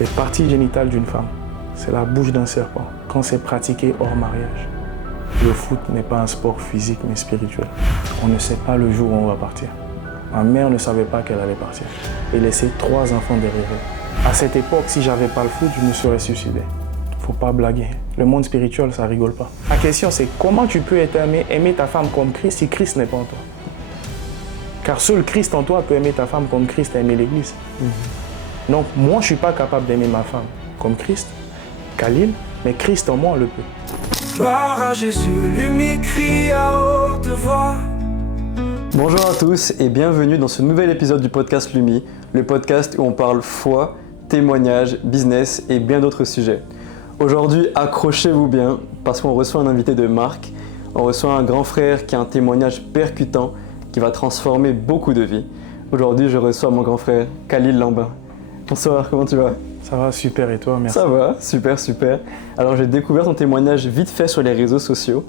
Les parties génitales d'une femme, c'est la bouche d'un serpent quand c'est pratiqué hors mariage. Le foot n'est pas un sport physique mais spirituel. On ne sait pas le jour où on va partir. Ma mère ne savait pas qu'elle allait partir et laisser 3 enfants derrière elle. À cette époque, si j'avais pas le foot, je me serais suicidé. Faut pas blaguer. Le monde spirituel, ça rigole pas. La question, c'est comment tu peux aimer ta femme comme Christ si Christ n'est pas en toi? Car seul Christ en toi peut aimer ta femme comme Christ a aimé l'Église. Donc, moi, je suis pas capable d'aimer ma femme comme Christ, Khalil, mais Christ en moi le peut. Gloire à Jésus, lui crie à haute voix. Bonjour à tous et bienvenue dans ce nouvel épisode du podcast Lumi, le podcast où on parle foi, témoignage, business et bien d'autres sujets. Aujourd'hui, accrochez-vous bien parce qu'on reçoit un invité de marque, on reçoit un grand frère qui a un témoignage percutant qui va transformer beaucoup de vies. Aujourd'hui, je reçois mon grand frère Khalil Lambin. Bonsoir, comment tu vas ? Ça va, super, et toi, merci. Ça va, super. Alors j'ai découvert ton témoignage vite fait sur les réseaux sociaux.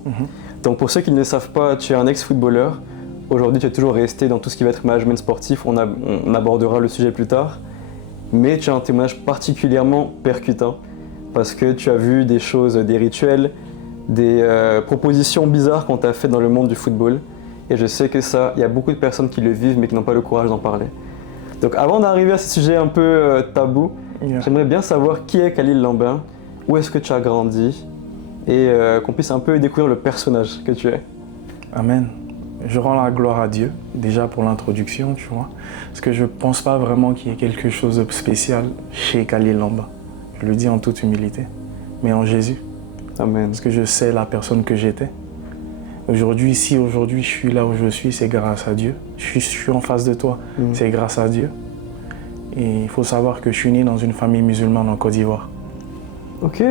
Donc pour ceux qui ne le savent pas, tu es un ex-footballeur. Aujourd'hui, tu es toujours resté dans tout ce qui va être management sportif. On abordera le sujet plus tard. Mais tu as un témoignage particulièrement percutant parce que tu as vu des choses, des rituels, des propositions bizarres qu'on t'a faites dans le monde du football. Et je sais que ça, il y a beaucoup de personnes qui le vivent mais qui n'ont pas le courage d'en parler. Donc avant d'arriver à ce sujet un peu tabou, j'aimerais bien savoir qui est Khalil Lambin, où est-ce que tu as grandi et qu'on puisse un peu découvrir le personnage que tu es. Amen. Je rends la gloire à Dieu, déjà pour l'introduction, tu vois, parce que je ne pense pas vraiment qu'il y ait quelque chose de spécial chez Khalil Lambin. Je le dis en toute humilité, mais en Jésus. Amen. Parce que je sais la personne que j'étais. Aujourd'hui, je suis là où je suis, c'est grâce à Dieu. Je suis en face de toi, c'est grâce à Dieu. Et il faut savoir que je suis né dans une famille musulmane en Côte d'Ivoire. Ok.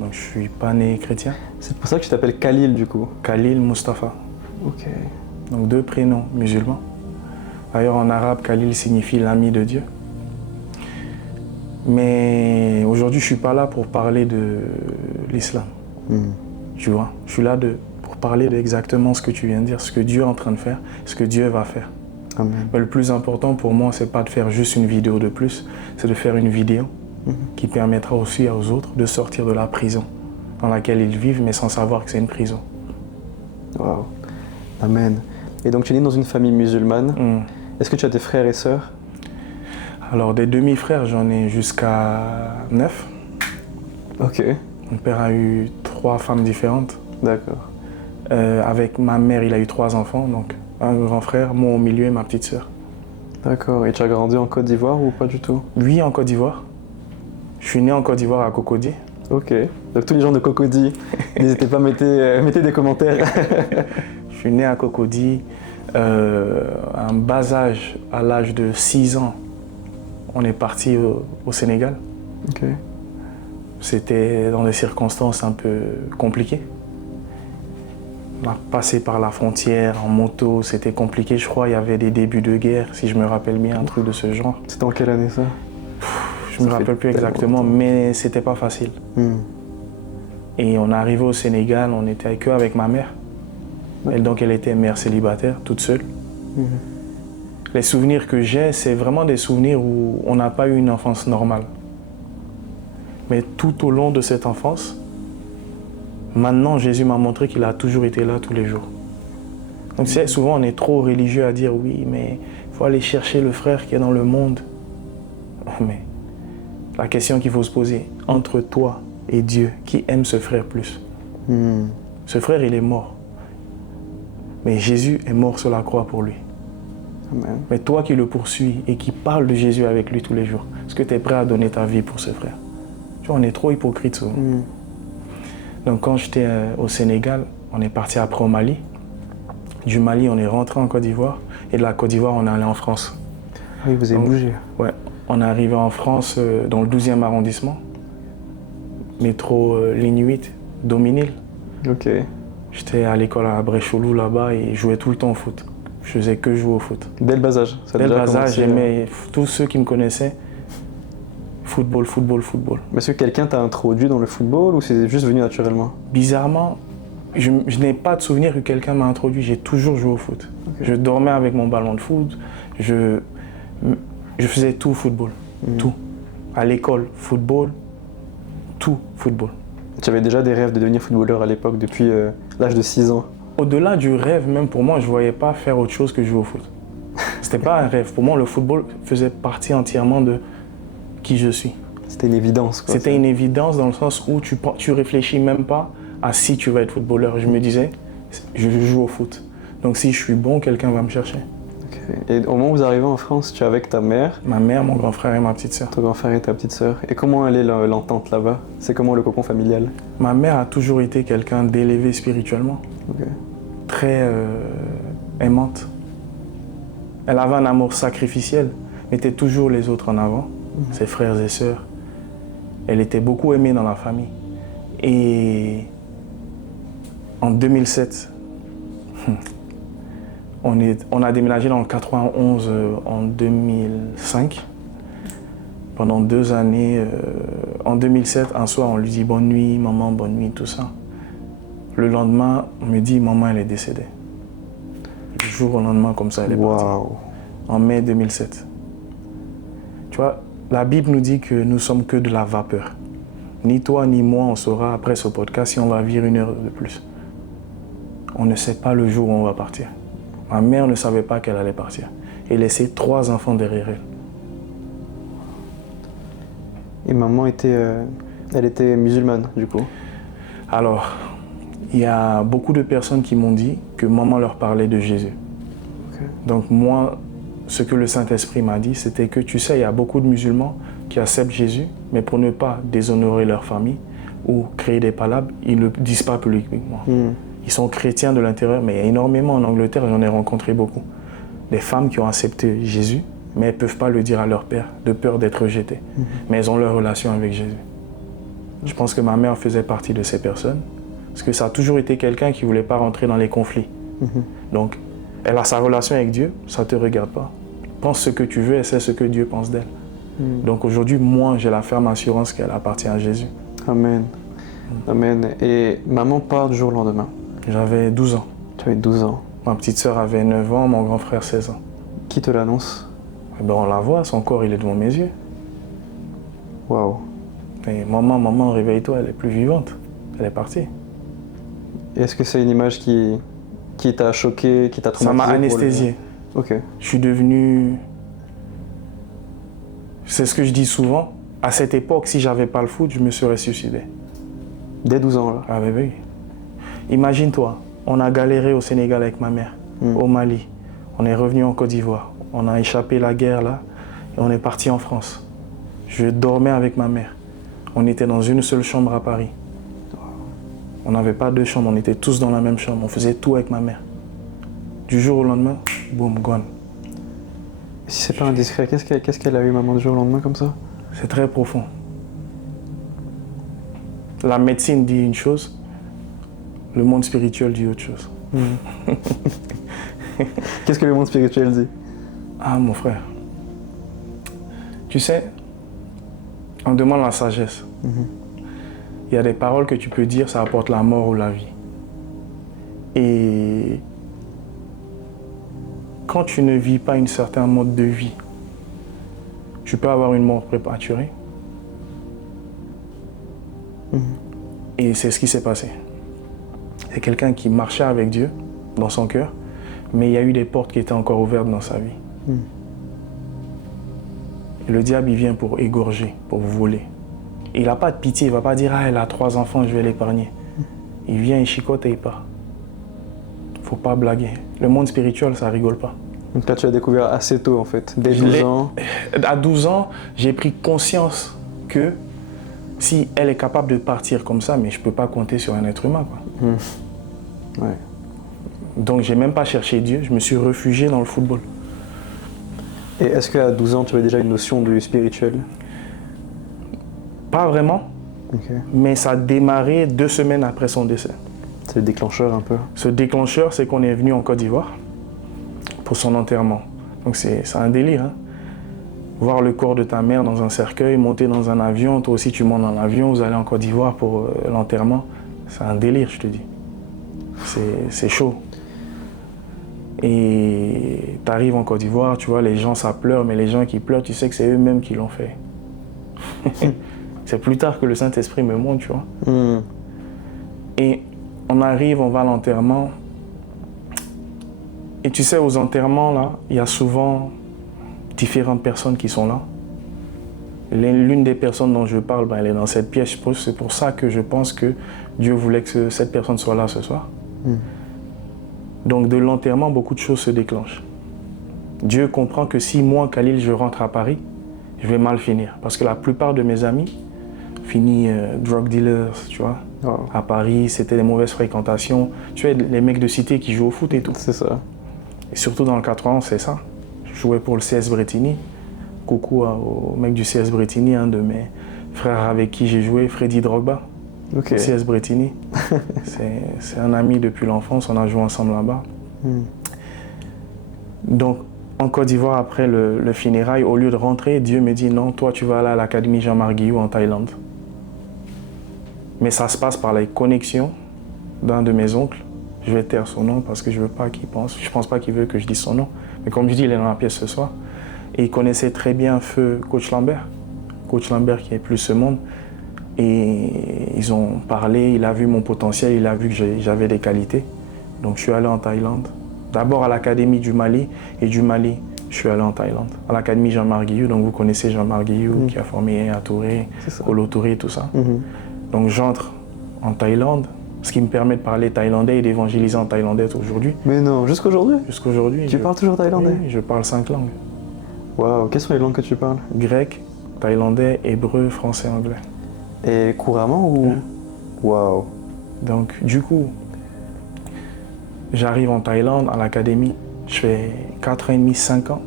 Donc je suis pas né chrétien. C'est pour ça que tu t'appelles Khalil du coup. Khalil Mustafa. Ok. Donc 2 prénoms musulmans. D'ailleurs en arabe, Khalil signifie l'ami de Dieu. Mais aujourd'hui, je suis pas là pour parler de l'islam. Tu vois, je suis là pour parler d'exactement ce que tu viens de dire, ce que Dieu est en train de faire, ce que Dieu va faire. Amen. Mais le plus important pour moi, c'est pas de faire juste une vidéo de plus, c'est de faire une vidéo qui permettra aussi aux autres de sortir de la prison dans laquelle ils vivent, mais sans savoir que c'est une prison. Wow. Amen. Et donc tu es né dans une famille musulmane. Est-ce que tu as des frères et sœurs? Alors des demi-frères, j'en ai jusqu'à 9. Ok. Mon père a eu 3 femmes différentes. D'accord. Avec ma mère, il a eu 3 enfants, donc un grand frère, moi au milieu et ma petite sœur. D'accord. Et tu as grandi en Côte d'Ivoire ou pas du tout? Oui, en Côte d'Ivoire. Je suis né en Côte d'Ivoire à Cocody. Ok. Donc tous les gens de Cocody, n'hésitez pas, mettez des commentaires. Je suis né à Cocody, à un bas âge, à l'âge de 6 ans, on est parti au Sénégal. Ok. C'était dans des circonstances un peu compliquées. On a passé par la frontière en moto, c'était compliqué, je crois, il y avait des débuts de guerre, si je me rappelle bien, un truc de ce genre. C'était en quelle année ça? Je me rappelle plus exactement, mais c'était pas facile. Et on est arrivé au Sénégal, on était avec ma mère. Et donc elle était mère célibataire, toute seule. Les souvenirs que j'ai, c'est vraiment des souvenirs où on n'a pas eu une enfance normale. Mais tout au long de cette enfance, maintenant Jésus m'a montré qu'il a toujours été là tous les jours. Donc souvent on est trop religieux à dire oui, mais il faut aller chercher le frère qui est dans le monde. Mais la question qu'il faut se poser, entre toi et Dieu, qui aime ce frère plus? Ce frère, il est mort. Mais Jésus est mort sur la croix pour lui. Amen. Mais toi qui le poursuis et qui parles de Jésus avec lui tous les jours, est-ce que tu es prêt à donner ta vie pour ce frère? Tu vois, on est trop hypocrite souvent. Donc quand j'étais au Sénégal, on est parti après au Mali. Du Mali, on est rentré en Côte d'Ivoire. Et de la Côte d'Ivoire, on est allé en France. Oui, vous avez bougé. Ouais, on est arrivé en France dans le 12e arrondissement. Métro ligne 8, Dominil. Ok. J'étais à l'école à Brécholou là-bas et je jouais tout le temps au foot. Je faisais que jouer au foot. Dès le bas âge. Dès le bas âge, j'aimais tous ceux qui me connaissaient. Football. Mais est-ce que quelqu'un t'a introduit dans le football ou c'est juste venu naturellement? Bizarrement, je n'ai pas de souvenir que quelqu'un m'a introduit. J'ai toujours joué au foot. Okay. Je dormais avec mon ballon de foot. Je faisais tout au football. Tout. À l'école, football, tout football. Tu avais déjà des rêves de devenir footballeur à l'époque, depuis l'âge de 6 ans. Au-delà du rêve, même pour moi, je ne voyais pas faire autre chose que jouer au foot. C'était pas un rêve. Pour moi, le football faisait partie entièrement de qui je suis. C'était une évidence, quoi. C'était une évidence dans le sens où tu réfléchis même pas à si tu vas être footballeur. Je me disais, je joue au foot. Donc si je suis bon, quelqu'un va me chercher. Okay. Et au moment où vous arrivez en France, tu es avec ta mère, Ma mère, mon grand frère et ma petite sœur. ton grand frère et ta petite sœur. Et comment elle est l'entente là-bas? C'est comment le cocon familial? Ma mère a toujours été quelqu'un d'élevé spirituellement, Ok. très aimante. Elle avait un amour sacrificiel, mettait toujours les autres en avant, ses frères et sœurs. Elle était beaucoup aimée dans la famille. Et en 2007, on a déménagé dans le 91 en 2005. Pendant 2 années, en 2007, un soir, on lui dit « Bonne nuit, maman, bonne nuit », tout ça. Le lendemain, on me dit « Maman, elle est décédée ». Du jour au lendemain, comme ça, elle est partie. En mai 2007. Tu vois, la Bible nous dit que nous sommes que de la vapeur. Ni toi, ni moi, on saura après ce podcast si on va vivre 1 heure de plus. On ne sait pas le jour où on va partir. Ma mère ne savait pas qu'elle allait partir et laisser 3 enfants derrière elle. Et maman elle était musulmane, du coup? Alors, il y a beaucoup de personnes qui m'ont dit que maman leur parlait de Jésus. Okay. Donc moi, ce que le Saint-Esprit m'a dit, c'était que tu sais, il y a beaucoup de musulmans qui acceptent Jésus, mais pour ne pas déshonorer leur famille ou créer des palabres, ils ne le disent pas publiquement. Ils sont chrétiens de l'intérieur, mais il y a énormément en Angleterre, j'en ai rencontré beaucoup. Des femmes qui ont accepté Jésus, mais elles ne peuvent pas le dire à leur père, de peur d'être rejetées. Mais elles ont leur relation avec Jésus. Je pense que ma mère faisait partie de ces personnes, parce que ça a toujours été quelqu'un qui ne voulait pas rentrer dans les conflits. Donc, elle a sa relation avec Dieu, ça ne te regarde pas. Pense ce que tu veux et c'est ce que Dieu pense d'elle. Donc aujourd'hui, moi, j'ai la ferme assurance qu'elle appartient à Jésus. Amen. Amen. Et maman part du jour au lendemain. J'avais 12 ans. Tu avais 12 ans. Ma petite sœur avait 9 ans, mon grand frère 16 ans. Qui te l'annonce? Eh ben, on la voit, son corps il est devant mes yeux. Waouh. Et maman, réveille-toi, elle est plus vivante. Elle est partie. Est-ce que c'est une image qui t'a choqué, qui t'a traumatisé? Ça m'a anesthésié. Ok. Je suis devenu... C'est ce que je dis souvent. À cette époque, si j'avais pas le foot, je me serais suicidé. Dès 12 ans, là? Ah oui. Imagine-toi, on a galéré au Sénégal avec ma mère, au Mali. On est revenu en Côte d'Ivoire. On a échappé la guerre là et on est parti en France. Je dormais avec ma mère. On était dans une seule chambre à Paris. On n'avait pas 2 chambres, on était tous dans la même chambre. On faisait tout avec ma mère. Du jour au lendemain, boum, gone. Si c'est pas indiscret, qu'est-ce qu'elle a eu, maman, du jour au lendemain, comme ça? C'est très profond. La médecine dit une chose, le monde spirituel dit autre chose. Qu'est-ce que le monde spirituel dit? Ah, mon frère. Tu sais, on demande la sagesse. Il y a des paroles que tu peux dire, ça apporte la mort ou la vie. Et quand tu ne vis pas un certain mode de vie, tu peux avoir une mort prématurée. Et c'est ce qui s'est passé. C'est quelqu'un qui marchait avec Dieu dans son cœur, mais il y a eu des portes qui étaient encore ouvertes dans sa vie. Et le diable, il vient pour égorger, pour voler. Et il n'a pas de pitié, il ne va pas dire « Ah, elle a 3 enfants, je vais l'épargner ». Il vient, il chicote et il part. Il ne faut pas blaguer. Le monde spirituel, ça ne rigole pas. Donc là, tu as découvert assez tôt, en fait, dès 12 ans. À 12 ans, j'ai pris conscience que si elle est capable de partir comme ça, mais je ne peux pas compter sur un être humain, quoi. Ouais. Donc, je n'ai même pas cherché Dieu, je me suis réfugié dans le football. Et est-ce qu'à 12 ans, tu avais déjà une notion du spirituel? Pas vraiment, mais ça a démarré 2 semaines après son décès. C'est le déclencheur un peu? Ce déclencheur, c'est qu'on est venu en Côte d'Ivoire pour son enterrement. Donc c'est un délire, hein. Voir le corps de ta mère dans un cercueil, monter dans un avion, toi aussi tu montes dans l'avion, vous allez en Côte d'Ivoire pour l'enterrement. C'est un délire, je te dis. C'est chaud. Et tu arrives en Côte d'Ivoire, tu vois, les gens ça pleure, mais les gens qui pleurent, tu sais que c'est eux-mêmes qui l'ont fait. C'est plus tard que le Saint-Esprit me montre, tu vois. Mm. Et on arrive, on va à l'enterrement. Et tu sais, aux enterrements, là, il y a souvent différentes personnes qui sont là. L'une des personnes dont je parle, elle est dans cette pièce. C'est pour ça que je pense que Dieu voulait que cette personne soit là ce soir. Mm. Donc de l'enterrement, beaucoup de choses se déclenchent. Dieu comprend que si moi, Khalil, je rentre à Paris, je vais mal finir. Parce que la plupart de mes amis finissent drug dealers, tu vois. Wow. À Paris, c'était des mauvaises fréquentations. Tu vois, les mecs de cité qui jouent au foot et tout. C'est ça. Et surtout dans le 91, c'est ça. Je jouais pour le CS Bretigny. Coucou au mec du CS Bretigny, un de mes frères avec qui j'ai joué, Freddy Drogba. Okay. Au CS Bretigny. C'est un ami depuis l'enfance, on a joué ensemble là-bas. Mm. Donc, en Côte d'Ivoire, après le funérail, au lieu de rentrer, Dieu me dit non, toi tu vas aller à l'Académie Jean-Marc Guillou en Thaïlande. Mais ça se passe par la connexion d'un de mes oncles. Je vais taire son nom parce que je veux pas qu'il pense. Je pense pas qu'il veut que je dise son nom. Mais comme je dis, il est dans la pièce ce soir. Et il connaissait très bien feu Coach Lambert. Coach Lambert qui est plus ce monde. Et ils ont parlé, il a vu mon potentiel, il a vu que j'avais des qualités. Donc je suis allé en Thaïlande. D'abord à l'Académie du Mali, et du Mali, je suis allé en Thaïlande. À l'Académie Jean-Marc Guillou, donc vous connaissez Jean-Marc Guillou, qui a formé Yaya Touré, Kolo Touré, tout ça. Donc j'entre en Thaïlande, ce qui me permet de parler thaïlandais et d'évangéliser en thaïlandais aujourd'hui. Mais non, jusqu'aujourd'hui? Jusqu'aujourd'hui. Tu parles toujours thaïlandais? Oui, je parle 5 langues. Waouh, quelles sont les langues que tu parles? Grec, thaïlandais, hébreu, français, anglais. Et couramment ou? Waouh. Donc du coup, j'arrive en Thaïlande, à l'académie, je fais 4 ans et demi, 5 ans.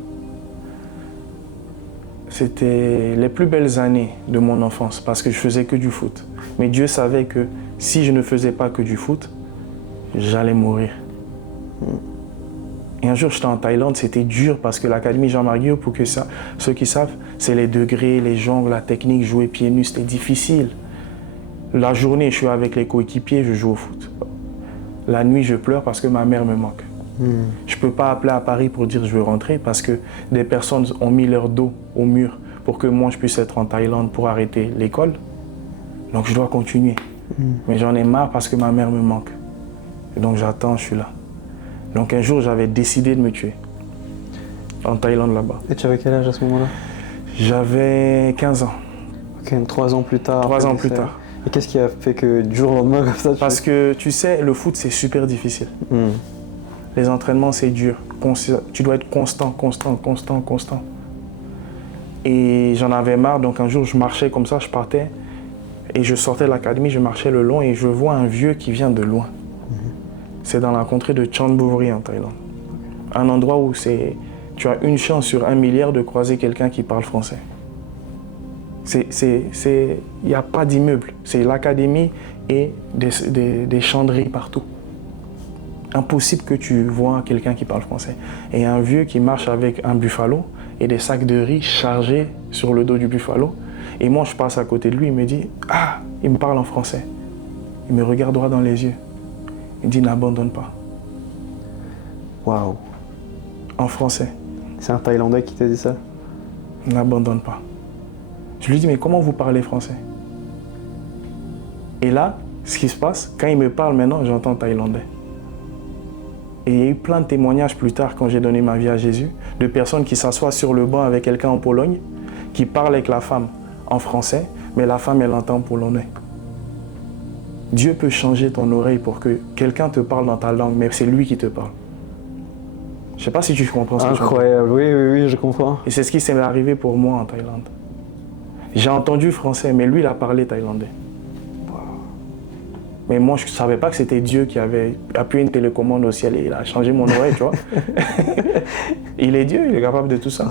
C'était les plus belles années de mon enfance parce que je faisais que du foot. Mais Dieu savait que si je ne faisais pas que du foot, j'allais mourir. Et un jour, j'étais en Thaïlande, c'était dur parce que l'Académie Jean-Marc Guillou, pour que ceux qui savent, c'est les degrés, les jongles, la technique, jouer pieds nus, c'était difficile. La journée, je suis avec les coéquipiers, je joue au foot. La nuit, je pleure parce que ma mère me manque. Je ne peux pas appeler à Paris pour dire je veux rentrer parce que des personnes ont mis leur dos au mur pour que moi je puisse être en Thaïlande pour arrêter l'école. Donc je dois continuer. Mais j'en ai marre parce que ma mère me manque. Et donc j'attends, je suis là. Donc un jour, j'avais décidé de me tuer. En Thaïlande là-bas. Et tu avais quel âge à ce moment-là? J'avais 15 ans. Ok, 3 ans plus tard. 3 ans plus tard. Et qu'est-ce qui a fait que du jour au lendemain comme ça Parce que tu sais, le foot c'est super difficile. Les entraînements c'est dur. Tu dois être constant. Et j'en avais marre, donc un jour je marchais comme ça, je partais et je sortais de l'académie, je marchais le long et je vois un vieux qui vient de loin. C'est dans la contrée de Chonburi en Thaïlande. Un endroit où tu as une chance sur 1 milliard de croiser quelqu'un qui parle français. Il n'y a pas d'immeuble, c'est l'académie et des chanderies partout. Impossible que tu vois quelqu'un qui parle français. Et un vieux qui marche avec un buffalo et des sacs de riz chargés sur le dos du buffalo. Et moi, je passe à côté de lui, il me dit « Ah !» Il me parle en français. Il me regarde droit dans les yeux. Il dit « N'abandonne pas. » Waouh. En français. C'est un Thaïlandais qui t'a dit ça? N'abandonne pas. Je lui dis, mais comment vous parlez français? Et là, ce qui se passe, quand il me parle maintenant, j'entends thaïlandais. Et il y a eu plein de témoignages plus tard, quand j'ai donné ma vie à Jésus, de personnes qui s'assoient sur le banc avec quelqu'un en Pologne, qui parlent avec la femme en français, mais la femme, elle entend polonais. Dieu peut changer ton oreille pour que quelqu'un te parle dans ta langue, mais c'est lui qui te parle. Je ne sais pas si tu comprends ce que je dis. Incroyable, oui, je comprends. Et c'est ce qui s'est arrivé pour moi en Thaïlande. J'ai entendu français, mais lui, il a parlé thaïlandais. Mais moi, je ne savais pas que c'était Dieu qui avait appuyé une télécommande au ciel et il a changé mon oreille, tu vois. Il est Dieu, il est capable de tout ça.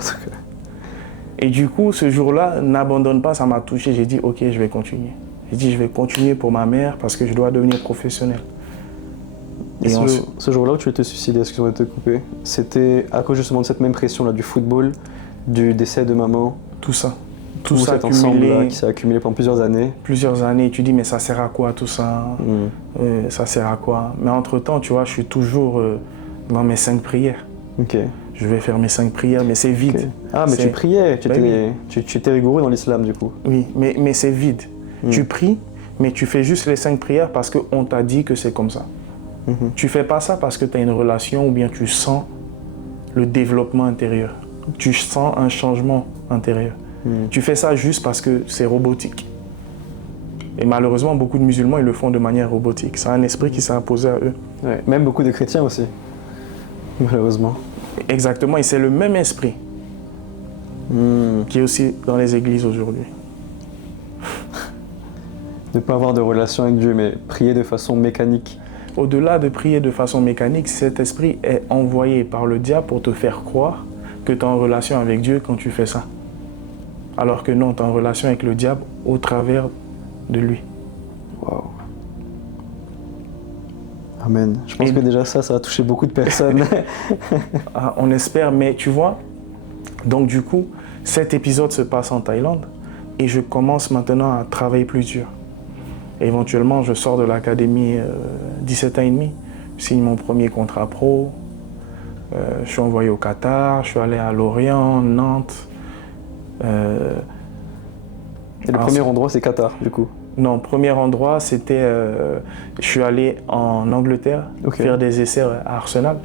Et du coup, ce jour-là, n'abandonne pas, ça m'a touché. J'ai dit, ok, je vais continuer. J'ai dit, je vais continuer pour ma mère parce que je dois devenir professionnel. Et ce jour-là où tu étais suicidé, excuse-moi de te couper, c'était à cause justement de cette même pression-là, du football, du décès de maman? Tout ça. Tout ça cet ensemble-là qui s'est accumulé pendant plusieurs années. Plusieurs années, tu dis mais ça sert à quoi tout ça? Ça sert à quoi? Mais entre-temps, tu vois, je suis toujours dans mes 5 prières. Okay. je vais faire mes 5 prières, mais c'est vide. Okay. Ah, mais tu priais, tu étais rigoureux dans l'islam du coup. Oui, mais c'est vide. Tu pries, mais tu fais juste les 5 prières parce qu'on t'a dit que c'est comme ça. Tu fais pas ça parce que tu as une relation ou bien tu sens le développement intérieur. Tu sens un changement intérieur. Tu fais ça juste parce que c'est robotique. Et malheureusement, beaucoup de musulmans, ils le font de manière robotique. C'est un esprit qui s'est imposé à eux. Ouais. Même beaucoup de chrétiens aussi, malheureusement. Exactement, et c'est le même esprit qui est aussi dans les églises aujourd'hui. Ne pas avoir de relation avec Dieu, mais prier de façon mécanique. Au-delà de prier de façon mécanique, cet esprit est envoyé par le diable pour te faire croire que tu es en relation avec Dieu quand tu fais ça. Alors que non, tu es en relation avec le diable au travers de lui. Waouh. Amen. Je pense que déjà ça a touché beaucoup de personnes. Ah, on espère, mais tu vois, donc du coup, cet épisode se passe en Thaïlande et je commence maintenant à travailler plus dur. Éventuellement, je sors de l'académie 17 ans et demi, je signe mon premier contrat pro, je suis envoyé au Qatar, je suis allé à Lorient, Nantes. Et le premier endroit, c'est Qatar, du coup? Non, premier endroit, c'était... je suis allé en Angleterre faire des essais à Arsenal.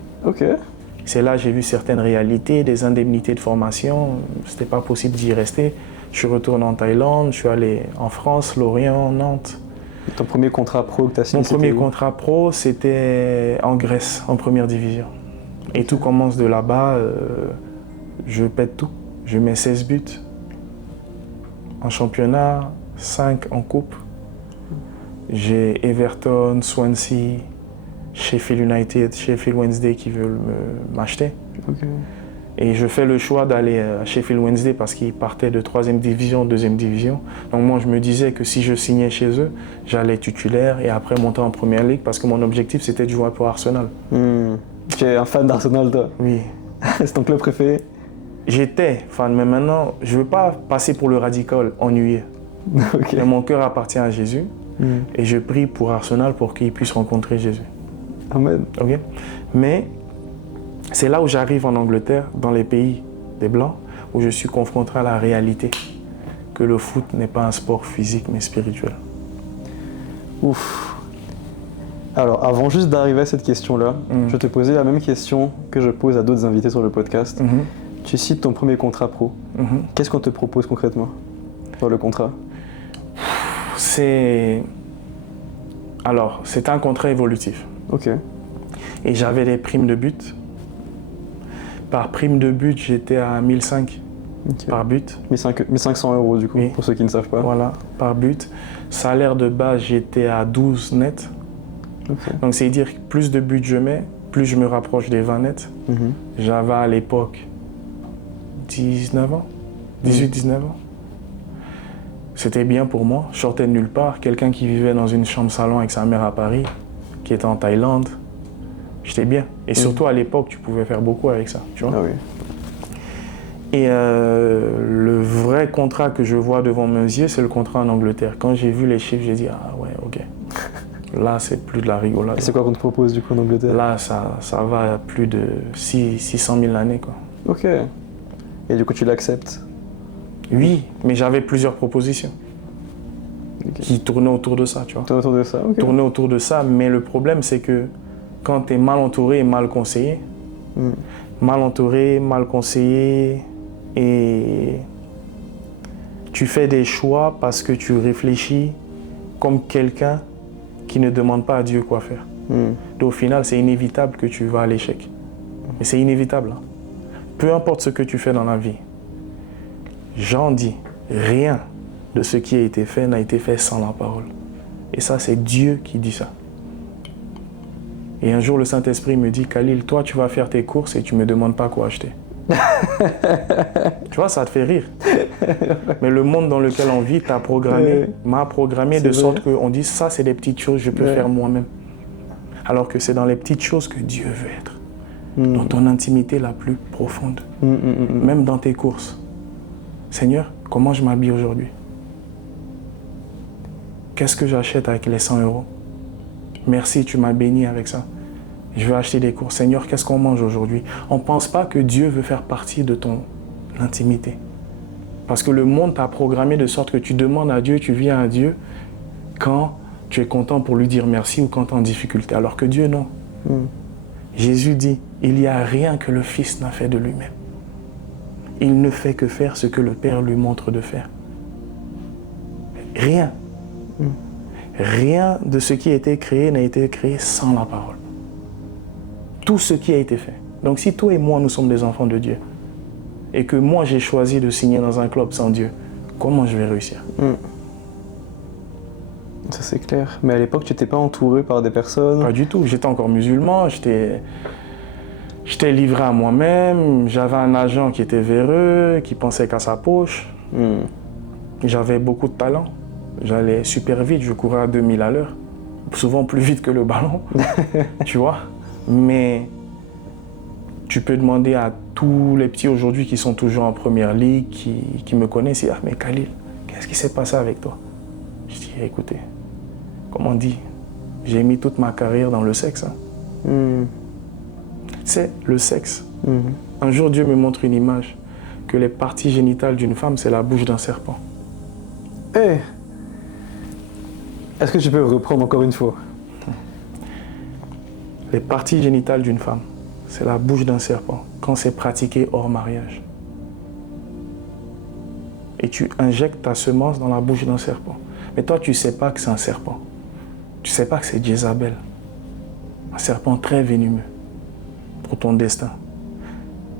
C'est là que j'ai vu certaines réalités, des indemnités de formation. C'était pas possible d'y rester. Je suis retourné en Thaïlande, je suis allé en France, Lorient, Nantes. Et ton premier contrat pro que tu as signé? Mon premier contrat pro, c'était en Grèce, en première division. Et tout commence de là-bas. Je pète tout. Je mets 16 buts en championnat, 5 en coupe. J'ai Everton, Swansea, Sheffield United, Sheffield Wednesday qui veulent m'acheter. Et je fais le choix d'aller à Sheffield Wednesday parce qu'ils partaient de 3e division, 2e division. Donc moi, je me disais que si je signais chez eux, j'allais être titulaire et après monter en Première Ligue parce que mon objectif, c'était de jouer pour Arsenal. Tu es un fan d'Arsenal, toi? Oui. C'est ton club préféré? J'étais fan, mais maintenant, je ne veux pas passer pour le radical ennuyé. Mais mon cœur appartient à Jésus et je prie pour Arsenal pour qu'il puisse rencontrer Jésus. Amen. Mais c'est là où j'arrive en Angleterre, dans les pays des Blancs, où je suis confronté à la réalité que le foot n'est pas un sport physique mais spirituel. Ouf. Alors, avant juste d'arriver à cette question-là, je vais te poser la même question que je pose à d'autres invités sur le podcast. Tu cites ton premier contrat pro. Qu'est-ce qu'on te propose concrètement dans le contrat? C'est un contrat évolutif. Et j'avais des primes de but. Par prime de but, j'étais à 1005 par but. 1500 € du coup, pour ceux qui ne savent pas. Voilà, par but. Salaire de base, j'étais à 12 net. Donc c'est dire que plus de buts je mets, plus je me rapproche des 20 nets. J'avais à l'époque 19 ans, 18-19 ans. C'était bien pour moi, je sortais de nulle part. Quelqu'un qui vivait dans une chambre-salon avec sa mère à Paris, qui était en Thaïlande, j'étais bien. Et surtout à l'époque, tu pouvais faire beaucoup avec ça, tu vois. Et le vrai contrat que je vois devant mes yeux, c'est le contrat en Angleterre. Quand j'ai vu les chiffres, j'ai dit, ah ouais, ok. Là, c'est plus de la rigolade. Et c'est quoi qu'on te propose du coup en Angleterre? Là, ça va à plus de 600 000 l'année, quoi. Et du coup, tu l'acceptes? Oui, mais j'avais plusieurs propositions qui tournaient autour de ça, tu vois. Tournaient autour de ça, mais le problème, c'est que quand tu es mal entouré et mal conseillé, mal conseillé, et tu fais des choix parce que tu réfléchis comme quelqu'un qui ne demande pas à Dieu quoi faire. Donc au final, c'est inévitable que tu vas à l'échec. Et c'est inévitable. Hein. Peu importe ce que tu fais dans la vie, Jean dit, rien de ce qui a été fait n'a été fait sans la parole. Et ça, c'est Dieu qui dit ça. Et un jour, le Saint-Esprit me dit, Khalil, toi, tu vas faire tes courses et tu ne me demandes pas quoi acheter. Tu vois, ça te fait rire. Mais le monde dans lequel on vit m'a programmé de sorte qu'on dise, ça, c'est des petites choses que je peux faire moi-même. Alors que c'est dans les petites choses que Dieu veut être. Dans ton intimité la plus profonde. Même dans tes courses. Seigneur, comment je m'habille aujourd'hui? Qu'est-ce que j'achète avec les 100 €? Merci, tu m'as béni avec ça. Je veux acheter des courses. Seigneur, qu'est-ce qu'on mange aujourd'hui? On ne pense pas que Dieu veut faire partie de ton intimité. Parce que le monde t'a programmé de sorte que tu demandes à Dieu, tu viens à Dieu quand tu es content pour lui dire merci ou quand tu es en difficulté. Alors que Dieu, non. Jésus dit, il n'y a rien que le Fils n'a fait de lui-même. Il ne fait que faire ce que le Père lui montre de faire. Rien. Rien de ce qui a été créé n'a été créé sans la parole. Tout ce qui a été fait. Donc si toi et moi, nous sommes des enfants de Dieu, et que moi j'ai choisi de signer dans un club sans Dieu, comment je vais réussir? Ça c'est clair. Mais à l'époque, tu n'étais pas entouré par des personnes? Pas du tout. J'étais encore musulman, j'étais livré à moi-même, j'avais un agent qui était véreux, qui pensait qu'à sa poche. J'avais beaucoup de talent. J'allais super vite, je courais à 2000 à l'heure, souvent plus vite que le ballon, tu vois. Mais tu peux demander à tous les petits aujourd'hui qui sont toujours en première ligue, qui me connaissent, « Ah mais Khalil, qu'est-ce qui s'est passé avec toi ?» Je dis, écoutez, comme on dit, j'ai mis toute ma carrière dans le sexe. C'est le sexe. Un jour, Dieu me montre une image, que les parties génitales d'une femme, c'est la bouche d'un serpent. Est-ce que tu peux reprendre encore une fois? Les parties génitales d'une femme, c'est la bouche d'un serpent, quand c'est pratiqué hors mariage. Et tu injectes ta semence dans la bouche d'un serpent. Mais toi, tu ne sais pas que c'est un serpent. Tu ne sais pas que c'est Jézabel. Un serpent très venimeux pour ton destin.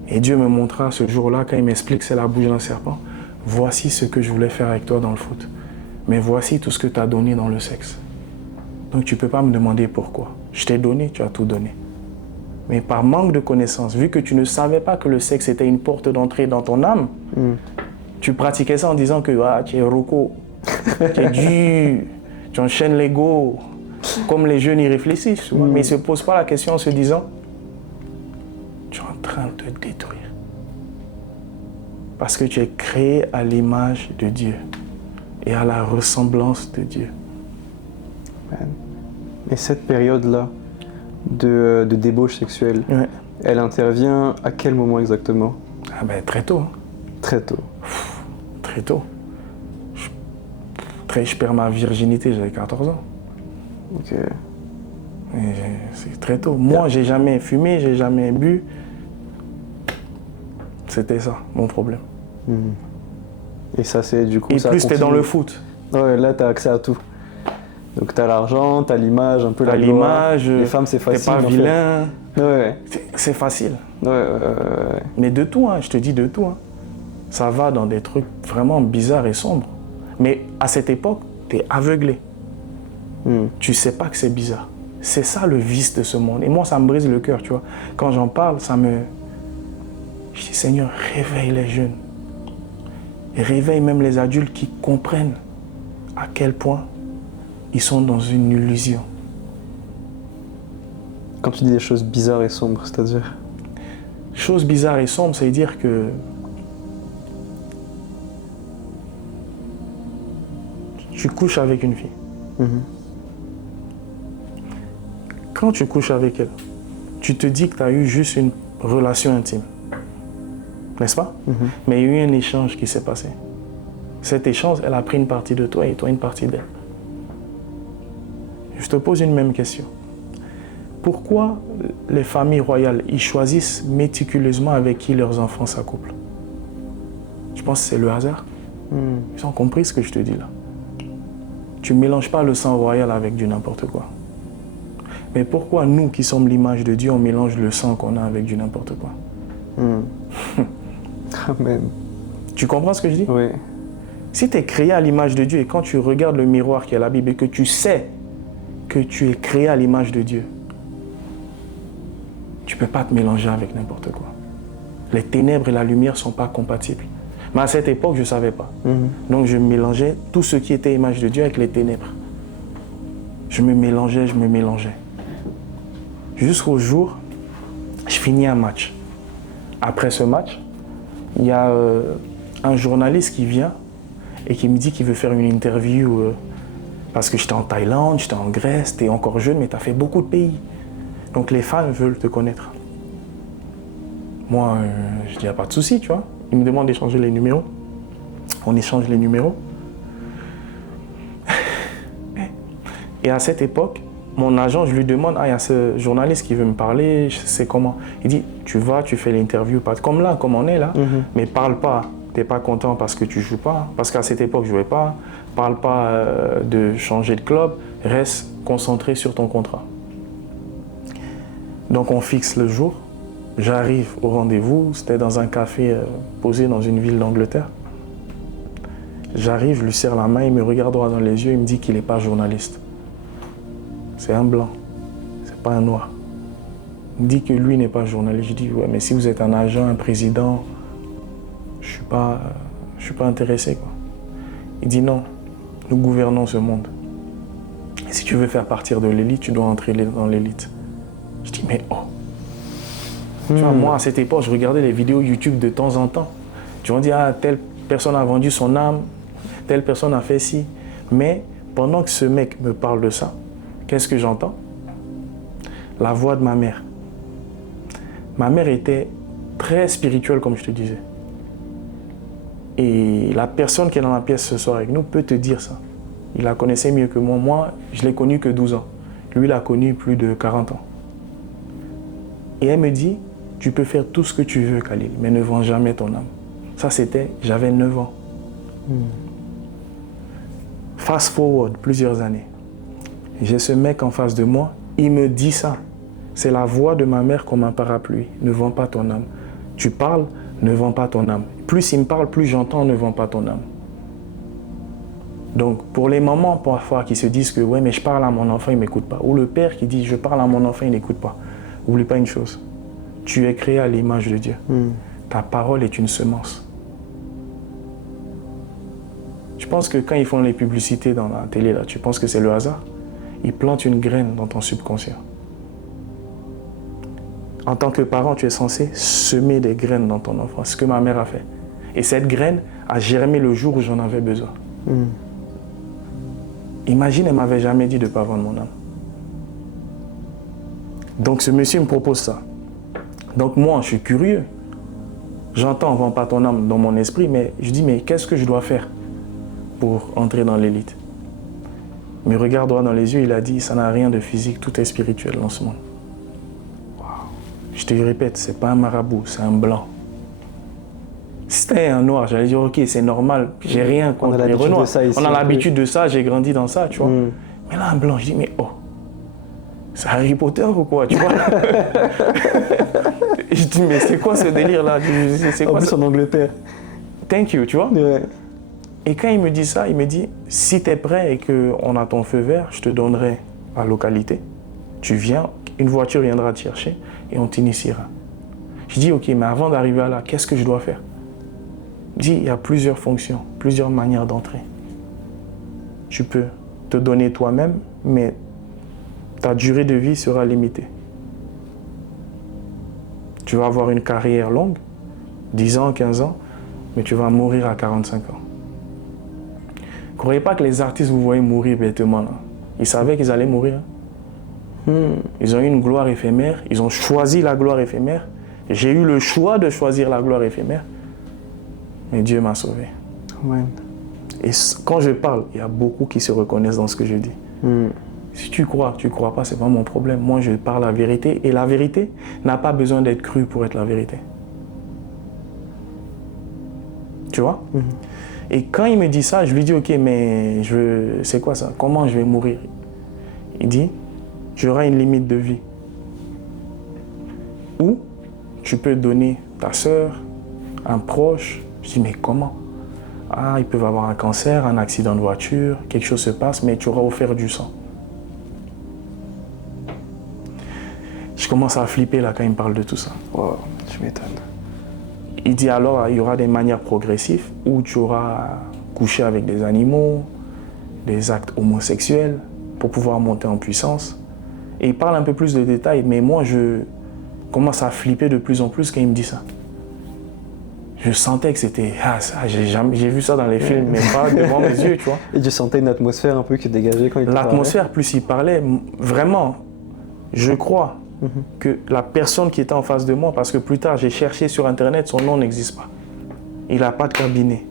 Et Dieu me montra ce jour-là, quand il m'explique que c'est la bouche d'un serpent, voici ce que je voulais faire avec toi dans le foot. Mais voici tout ce que tu as donné dans le sexe. Donc tu ne peux pas me demander pourquoi. Je t'ai donné, tu as tout donné. Mais par manque de connaissance, vu que tu ne savais pas que le sexe était une porte d'entrée dans ton âme, tu pratiquais ça en disant que tu es roco, tu es dur, tu enchaînes l'ego, comme les jeunes y réfléchissent. Mais ils ne se posent pas la question en se disant, tu es en train de te détruire. Parce que tu es créé à l'image de Dieu et à la ressemblance de Dieu. Et cette période-là de débauche sexuelle, elle intervient à quel moment exactement? Très tôt. Très tôt. Très tôt. Je perds ma virginité, j'avais 14 ans. Ok. C'est très tôt. Moi, j'ai jamais fumé, j'ai jamais bu. C'était ça, mon problème. Et ça, c'est du coup... Et ça plus t'es dans le foot. Ouais, là, t'as accès à tout. Donc t'as l'argent, t'as l'image, un peu la gloire. L'image, les femmes, c'est facile. T'es pas vilain. Ouais. C'est facile. Ouais. Mais de tout, je te dis de tout. Ça va dans des trucs vraiment bizarres et sombres. Mais à cette époque, t'es aveuglé. Tu sais pas que c'est bizarre. C'est ça le vice de ce monde. Et moi, ça me brise le cœur, tu vois. Quand j'en parle, je dis, Seigneur, réveille les jeunes. Et réveille même les adultes qui comprennent à quel point ils sont dans une illusion. Quand tu dis des choses bizarres et sombres, c'est-à-dire? Choses bizarres et sombres, ça veut dire que tu couches avec une fille. Quand tu couches avec elle, tu te dis que tu as eu juste une relation intime. N'est-ce pas? Mais il y a eu un échange qui s'est passé. Cet échange, elle a pris une partie de toi et toi une partie d'elle. Je te pose une même question. Pourquoi les familles royales, ils choisissent méticuleusement avec qui leurs enfants s'accouplent? Je pense que c'est le hasard. Ils ont compris ce que je te dis là. Tu ne mélanges pas le sang royal avec du n'importe quoi. Mais pourquoi nous qui sommes l'image de Dieu, on mélange le sang qu'on a avec du n'importe quoi? Amen. Tu comprends ce que je dis? Oui. Si tu es créé à l'image de Dieu et quand tu regardes le miroir qui est la Bible et que tu sais que tu es créé à l'image de Dieu, tu ne peux pas te mélanger avec n'importe quoi. Les ténèbres et la lumière ne sont pas compatibles. Mais à cette époque, je ne savais pas. Donc je mélangeais tout ce qui était image de Dieu avec les ténèbres. Je me mélangeais. Jusqu'au jour, je finis un match. Après ce match, il y a un journaliste qui vient et qui me dit qu'il veut faire une interview parce que j'étais en Thaïlande, j'étais en Grèce, t'es encore jeune, mais tu as fait beaucoup de pays. Donc les fans veulent te connaître. Moi, je dis, il n'y a pas de souci, tu vois. Ils me demandent d'échanger les numéros. On échange les numéros. Et à cette époque, mon agent, je lui demande, il y a ce journaliste qui veut me parler, je sais comment. Il dit, tu vas, tu fais l'interview, comme là, comme on est là, mais parle pas. Tu n'es pas content parce que tu joues pas, parce qu'à cette époque, je jouais pas. Parle pas de changer de club, reste concentré sur ton contrat. Donc on fixe le jour. J'arrive au rendez-vous, c'était dans un café posé dans une ville d'Angleterre. J'arrive, je lui serre la main, il me regarde droit dans les yeux, il me dit qu'il n'est pas journaliste. C'est un blanc, c'est pas un noir. Il me dit que lui n'est pas journaliste. Je dis, ouais, mais si vous êtes un agent, un président, je suis pas intéressé, quoi. Il dit non, nous gouvernons ce monde. Et si tu veux faire partir de l'élite, tu dois entrer dans l'élite. Je dis, mais oh. Tu vois, moi, à cette époque, je regardais les vidéos YouTube de temps en temps. Tu vas dire, ah, telle personne a vendu son âme, telle personne a fait ci. Mais pendant que ce mec me parle de ça, qu'est-ce que j'entends? La voix de ma mère. Ma mère était très spirituelle, comme je te disais. Et la personne qui est dans la pièce ce soir avec nous peut te dire ça. Il la connaissait mieux que moi. Moi, je l'ai connue que 12 ans. Lui, il a connu plus de 40 ans. Et elle me dit, tu peux faire tout ce que tu veux, Khalil, mais ne vends jamais ton âme. Ça, j'avais 9 ans. Fast forward, plusieurs années. J'ai ce mec en face de moi, il me dit ça. C'est la voix de ma mère comme un parapluie. Ne vends pas ton âme. Tu parles, ne vends pas ton âme. Plus il me parle, plus j'entends, ne vends pas ton âme. Donc, pour les mamans parfois qui se disent que ouais, mais je parle à mon enfant, il ne m'écoute pas. Ou le père qui dit je parle à mon enfant, il n'écoute pas. N'oublie pas une chose. Tu es créé à l'image de Dieu. Ta parole est une semence. Je pense que quand ils font les publicités dans la télé, là, tu penses que c'est le hasard? Ils plantent une graine dans ton subconscient. En tant que parent, tu es censé semer des graines dans ton enfant. C'est ce que ma mère a fait. Et cette graine a germé le jour où j'en avais besoin. Imagine, elle ne m'avait jamais dit de ne pas vendre mon âme. Donc ce monsieur me propose ça. Donc moi, je suis curieux. J'entends, ne vends pas ton âme dans mon esprit, mais je dis, mais qu'est-ce que je dois faire pour entrer dans l'élite? Il me regarde droit dans les yeux, il a dit, ça n'a rien de physique, tout est spirituel dans ce monde. Wow. Je te répète, c'est pas un marabout, c'est un blanc. Si c'était un noir, j'allais dire, ok, c'est normal, j'ai rien contre les renois. On a l'habitude de ça, j'ai grandi dans ça, tu vois. Mais là, un blanc, je dis, mais oh, c'est Harry Potter ou quoi, tu vois? Je dis, mais c'est quoi ce délire-là? C'est quoi en plus, ça? en Angleterre. Thank you, tu vois? Ouais. Et quand il me dit ça, il me dit, si tu es prêt et qu'on a ton feu vert, je te donnerai la localité. Tu viens, une voiture viendra te chercher et on t'initiera. Je dis, ok, mais avant d'arriver à là, qu'est-ce que je dois faire? Il dit, il y a plusieurs fonctions, plusieurs manières d'entrer. Tu peux te donner toi-même, mais ta durée de vie sera limitée. Tu vas avoir une carrière longue, 10 ans, 15 ans, mais tu vas mourir à 45 ans. Ne croyez pas que les artistes vous voyez mourir bêtement. Là. Ils savaient qu'ils allaient mourir. Ils ont eu une gloire éphémère, ils ont choisi la gloire éphémère. J'ai eu le choix de choisir la gloire éphémère, mais Dieu m'a sauvé. Ouais. Et quand je parle, il y a beaucoup qui se reconnaissent dans ce que je dis. Si tu crois pas, c'est pas mon problème. Moi, je parle la vérité et la vérité n'a pas besoin d'être crue pour être la vérité. Tu vois? Et quand il me dit ça, je lui dis, ok, mais c'est quoi ça? Comment je vais mourir? Il dit, tu auras une limite de vie. Ou tu peux donner ta sœur, un proche. Je dis, mais comment? Ah, ils peuvent avoir un cancer, un accident de voiture, quelque chose se passe, mais tu auras offert du sang. Je commence à flipper là quand il me parle de tout ça. Wow, tu m'étonnes. Il dit alors, il y aura des manières progressives où tu auras couché avec des animaux, des actes homosexuels pour pouvoir monter en puissance. Et il parle un peu plus de détails, mais moi je commence à flipper de plus en plus quand il me dit ça. Je sentais que c'était... j'ai vu ça dans les films, mais pas devant mes yeux, tu vois. Et tu sentais une atmosphère un peu qui dégageait quand il parlait? L'atmosphère, plus il parlait, vraiment, je crois, que la personne qui était en face de moi, parce que plus tard j'ai cherché sur internet, son nom n'existe pas. Il n'a pas de cabinet.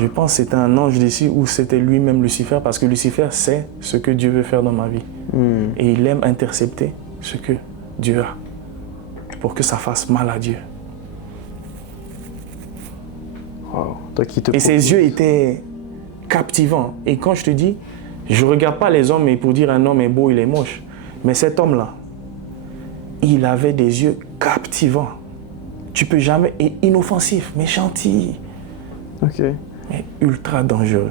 Je pense que c'était un ange d'ici ou c'était lui-même Lucifer, parce que Lucifer sait ce que Dieu veut faire dans ma vie. Et il aime intercepter ce que Dieu a pour que ça fasse mal à Dieu. Wow. Et ses yeux étaient captivants. Et quand je te dis, je ne regarde pas les hommes et pour dire un homme est beau, il est moche. Mais cet homme-là, il avait des yeux captivants. Tu peux jamais... Et inoffensif, mais gentil. Ok. Mais ultra dangereux.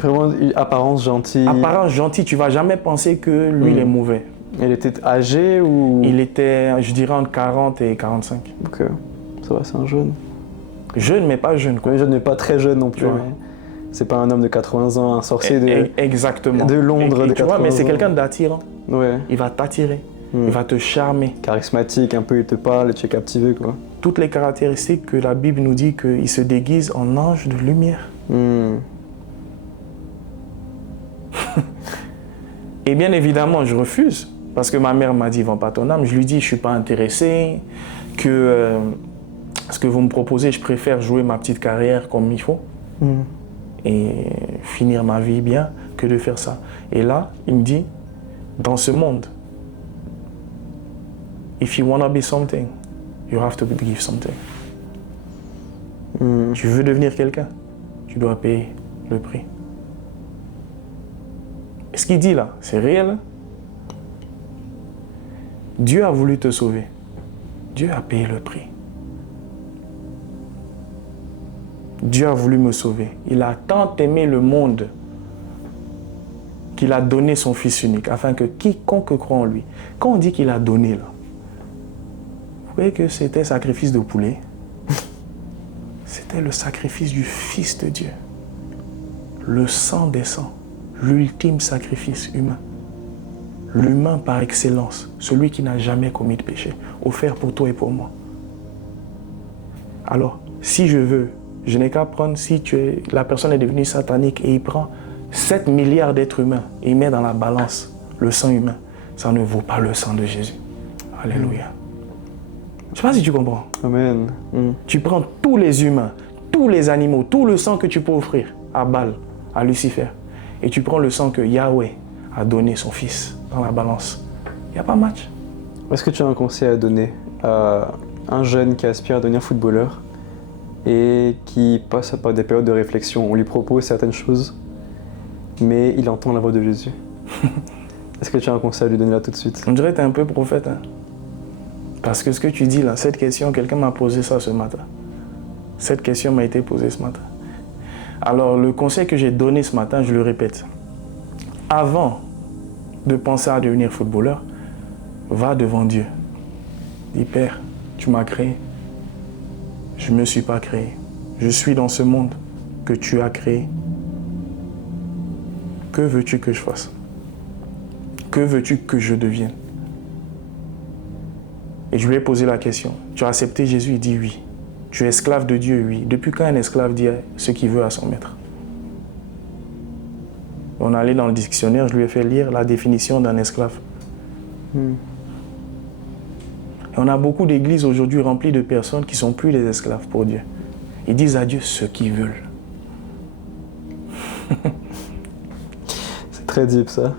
Vraiment, apparence gentille. Apparence gentille, tu ne vas jamais penser que lui, il est mauvais. Il était âgé ou... Il était, je dirais, entre 40 et 45. Ok, ça va, c'est un jeune. Jeune, mais pas jeune, quoi. Oui, jeune, mais pas très jeune non plus. Ouais. Mais c'est pas un homme de 80 ans, un sorcier Exactement. de Londres de 80 ans. Tu vois, mais c'est quelqu'un d'attirant. Ouais. Il va t'attirer. Il va te charmer. Charismatique, un peu, il te parle et tu es captivé, quoi. Toutes les caractéristiques que la Bible nous dit qu'il se déguise en ange de lumière. Et bien évidemment, je refuse. Parce que ma mère m'a dit, vends pas ton âme. Je lui dis, je ne suis pas intéressé. Que ce que vous me proposez, je préfère jouer ma petite carrière comme il faut. Et finir ma vie bien que de faire ça. Et là, il me dit, dans ce monde, if you want to be something, you have to give something. Tu veux devenir quelqu'un, tu dois payer le prix. Et ce qu'il dit là, c'est réel. Hein? Dieu a voulu te sauver. Dieu a payé le prix. Dieu a voulu me sauver. Il a tant aimé le monde qu'il a donné son Fils unique, afin que quiconque croit en lui. Quand on dit qu'il a donné, là, vous voyez que c'était sacrifice de poulet. C'était le sacrifice du Fils de Dieu. Le sang des sangs, l'ultime sacrifice humain. L'humain par excellence, celui qui n'a jamais commis de péché, offert pour toi et pour moi. Alors, si je veux, je n'ai qu'à prendre, si la personne est devenue satanique et il prend 7 milliards d'êtres humains et il met dans la balance le sang humain, ça ne vaut pas le sang de Jésus. Alléluia. Je ne sais pas si tu comprends. Amen. Tu prends tous les humains, tous les animaux, tout le sang que tu peux offrir à Baal, à Lucifer, et tu prends le sang que Yahweh a donné son Fils dans la balance. Il n'y a pas match. Est-ce que tu as un conseil à donner à un jeune qui aspire à devenir footballeur et qui passe par des périodes de réflexion? On lui propose certaines choses, mais il entend la voix de Jésus. Est-ce que tu as un conseil à lui donner là tout de suite? On dirait que tu es un peu prophète. Hein? Parce que ce que tu dis là, cette question, quelqu'un m'a posé ça ce matin. Cette question m'a été posée ce matin. Alors, le conseil que j'ai donné ce matin, je le répète. Avant de penser à devenir footballeur, va devant Dieu. Dis, Père, tu m'as créé. Je ne me suis pas créé. Je suis dans ce monde que tu as créé. Que veux-tu que je fasse? Que veux-tu que je devienne? Et je lui ai posé la question. Tu as accepté Jésus? Il dit oui. Tu es esclave de Dieu? Oui. Depuis quand un esclave dit ce qu'il veut à son maître? On est allé dans le dictionnaire, je lui ai fait lire la définition d'un esclave. Et on a beaucoup d'églises aujourd'hui remplies de personnes qui ne sont plus des esclaves pour Dieu. Ils disent à Dieu ce qu'ils veulent. C'est très deep ça.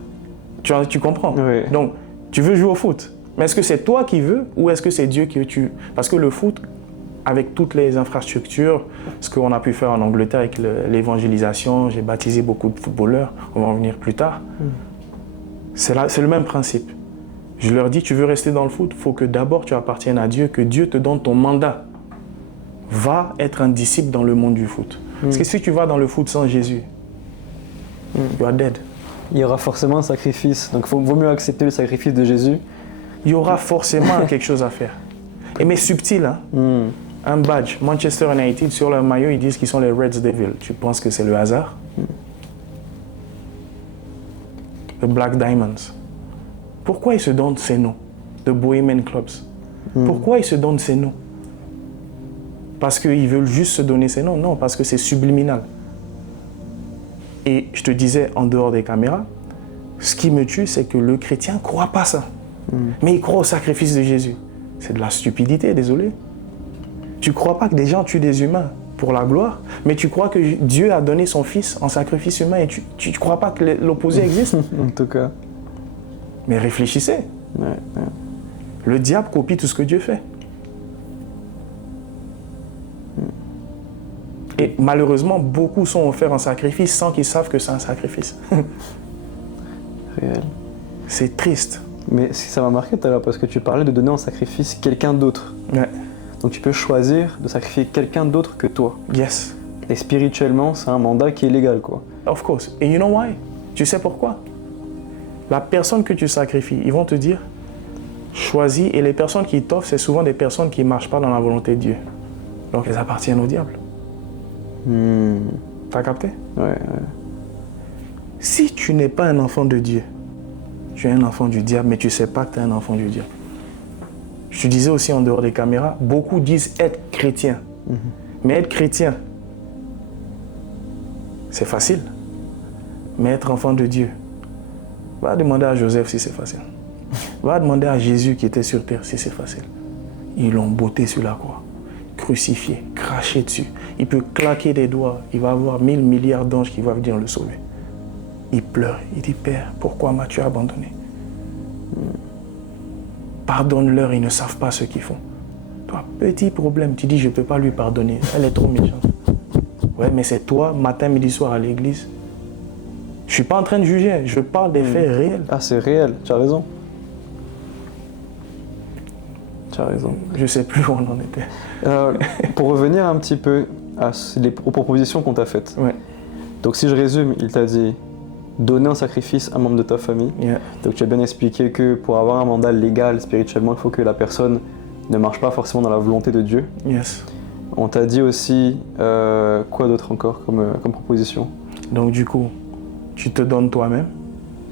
Tu comprends? Oui. Donc, tu veux jouer au foot. Mais est-ce que c'est toi qui veux ou est-ce que c'est Dieu qui veut? Parce que le foot, avec toutes les infrastructures, ce qu'on a pu faire en Angleterre avec l'évangélisation, j'ai baptisé beaucoup de footballeurs, on va en venir plus tard. C'est le même principe. Je leur dis, tu veux rester dans le foot, il faut que d'abord tu appartiennes à Dieu, que Dieu te donne ton mandat. Va être un disciple dans le monde du foot. Parce que si tu vas dans le foot sans Jésus, you are dead. Il y aura forcément un sacrifice, donc il vaut mieux accepter le sacrifice de Jésus. Il y aura forcément quelque chose à faire. Et mais subtil, hein? Un badge, Manchester United, sur leur maillot, ils disent qu'ils sont les Reds Devils. Tu penses que c'est le hasard? The Black Diamonds. Pourquoi ils se donnent ces noms? The Bohemian Clubs. Pourquoi ils se donnent ces noms? Parce qu'ils veulent juste se donner ces noms? Non, parce que c'est subliminal. Et je te disais, en dehors des caméras, ce qui me tue, c'est que le chrétien ne croit pas ça. Mais ils croient au sacrifice de Jésus. C'est de la stupidité, désolé. Tu ne crois pas que des gens tuent des humains pour la gloire, mais tu crois que Dieu a donné son Fils en sacrifice humain et tu ne crois pas que l'opposé existe. En tout cas. Mais réfléchissez. Ouais. Le diable copie tout ce que Dieu fait. Et malheureusement, beaucoup sont offerts en sacrifice sans qu'ils savent que c'est un sacrifice. Réel. C'est triste. Mais ça m'a marqué tout à l'heure parce que tu parlais de donner en sacrifice quelqu'un d'autre. Ouais. Donc tu peux choisir de sacrifier quelqu'un d'autre que toi. Yes. Et spirituellement, c'est un mandat qui est légal, quoi. Of course. Et you know why? Tu sais pourquoi? La personne que tu sacrifies, ils vont te dire, choisis. Et les personnes qui t'offrent, c'est souvent des personnes qui ne marchent pas dans la volonté de Dieu. Donc elles appartiennent au diable. T'as capté? Ouais. Si tu n'es pas un enfant de Dieu, tu es un enfant du diable, mais tu ne sais pas que tu es un enfant du diable. Je te disais aussi en dehors des caméras, beaucoup disent être chrétien. Mais être chrétien, c'est facile. Mais être enfant de Dieu, va demander à Joseph si c'est facile. Va demander à Jésus qui était sur terre si c'est facile. Ils l'ont botté sur la croix, crucifié, craché dessus. Il peut claquer des doigts, il va avoir 1000 milliards d'anges qui vont venir le sauver. Il pleure, il dit, Père, pourquoi m'as-tu abandonné? Pardonne-leur, ils ne savent pas ce qu'ils font. Toi, petit problème, tu dis, je ne peux pas lui pardonner, elle est trop méchante. Ouais, mais c'est toi, matin, midi, soir à l'église. Je ne suis pas en train de juger, je parle des faits réels. Ah, c'est réel, tu as raison. Tu as raison. Je ne sais plus où on en était. Pour revenir un petit peu aux propositions qu'on t'a faites. Ouais. Donc si je résume, il t'a dit donner un sacrifice à un membre de ta famille. Yeah. Donc tu as bien expliqué que pour avoir un mandat légal spirituellement, il faut que la personne ne marche pas forcément dans la volonté de Dieu. Yes. On t'a dit aussi, quoi d'autre encore comme proposition? Donc du coup, tu te donnes toi-même.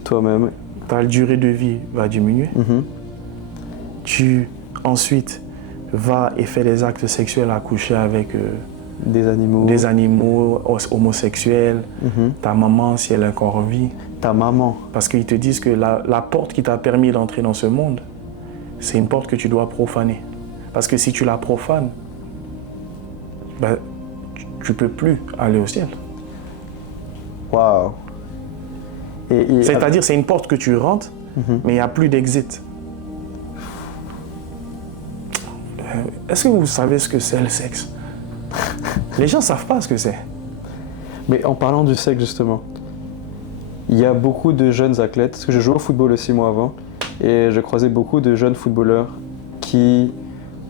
Toi-même. Ta durée de vie va diminuer. Tu ensuite vas et fais des actes sexuels à coucher avec des animaux homosexuels. Ta maman, si elle est encore en vie. Ta maman. Parce qu'ils te disent que la porte qui t'a permis d'entrer dans ce monde, c'est une porte que tu dois profaner. Parce que si tu la profanes, ben, tu ne peux plus aller au ciel. Waouh. C'est-à-dire, c'est une porte que tu rentres, mais il n'y a plus d'exit. Est-ce que vous savez ce que c'est le sexe? Les gens ne savent pas ce que c'est. Mais en parlant du sexe, justement, il y a beaucoup de jeunes athlètes, parce que je jouais au football aussi moi avant, et je croisais beaucoup de jeunes footballeurs qui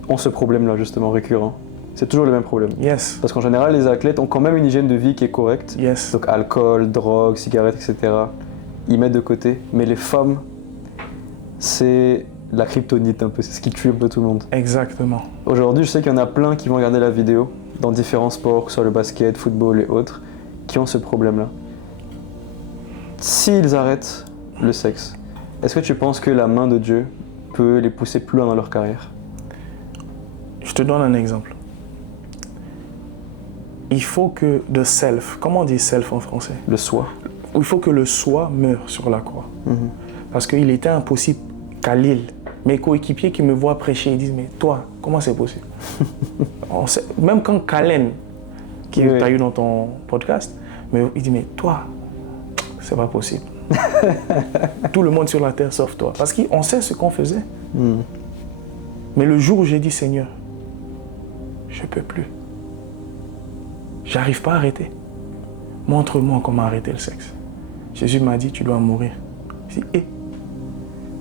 ont ce problème-là, justement, récurrent. C'est toujours le même problème. Yes. Parce qu'en général, les athlètes ont quand même une hygiène de vie qui est correcte. Yes. Donc alcool, drogue, cigarettes, etc. Ils mettent de côté. Mais les femmes, c'est la kryptonite un peu, c'est ce qui tue un peu tout le monde. Exactement. Aujourd'hui, je sais qu'il y en a plein qui vont regarder la vidéo dans différents sports, que ce soit le basket, football et autres, qui ont ce problème-là. S'ils arrêtent le sexe, est-ce que tu penses que la main de Dieu peut les pousser plus loin dans leur carrière? Je te donne un exemple. Il faut que le self, comment on dit self en français? Le soi. Il faut que le soi meure sur la croix. Parce qu'il était impossible qu'à Lille, mes coéquipiers qui me voient prêcher, ils disent, mais toi, comment c'est possible? Même quand Kalen, qui t'a eu dans ton podcast, il dit, mais toi, c'est pas possible. Tout le monde sur la terre sauf toi. Parce qu'on sait ce qu'on faisait. Mais le jour où j'ai dit, Seigneur, je ne peux plus. J'arrive pas à arrêter. Montre-moi comment arrêter le sexe. Jésus m'a dit, tu dois mourir. Je dis,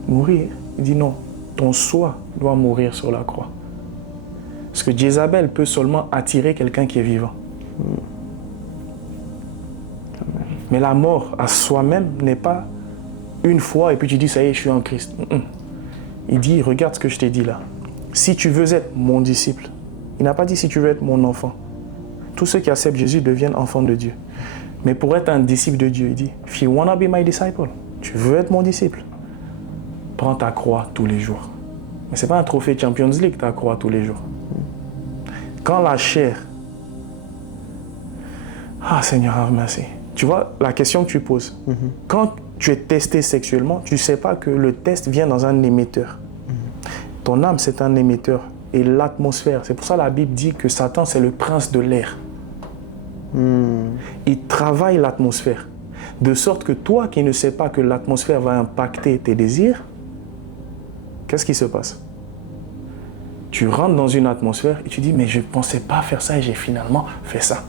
mourir? Il dit, non, ton soi doit mourir sur la croix. Parce que Jézabel peut seulement attirer quelqu'un qui est vivant. Mais la mort à soi-même n'est pas une fois et puis tu dis, ça y est, je suis en Christ. Il dit, regarde ce que je t'ai dit là. Si tu veux être mon disciple, il n'a pas dit si tu veux être mon enfant. Tous ceux qui acceptent Jésus deviennent enfants de Dieu. Mais pour être un disciple de Dieu, il dit, if you wanna be my disciple, tu veux être mon disciple, prends ta croix tous les jours. Mais ce n'est pas un trophée Champions League, ta croix tous les jours. Quand la chair... Ah Seigneur, merci. Tu vois, la question que tu poses, quand tu es testé sexuellement, tu ne sais pas que le test vient dans un émetteur. Ton âme, c'est un émetteur. Et l'atmosphère, c'est pour ça que la Bible dit que Satan, c'est le prince de l'air. Il travaille l'atmosphère. De sorte que toi qui ne sais pas que l'atmosphère va impacter tes désirs, qu'est-ce qui se passe? Tu rentres dans une atmosphère et tu dis, mais je ne pensais pas faire ça et j'ai finalement fait ça.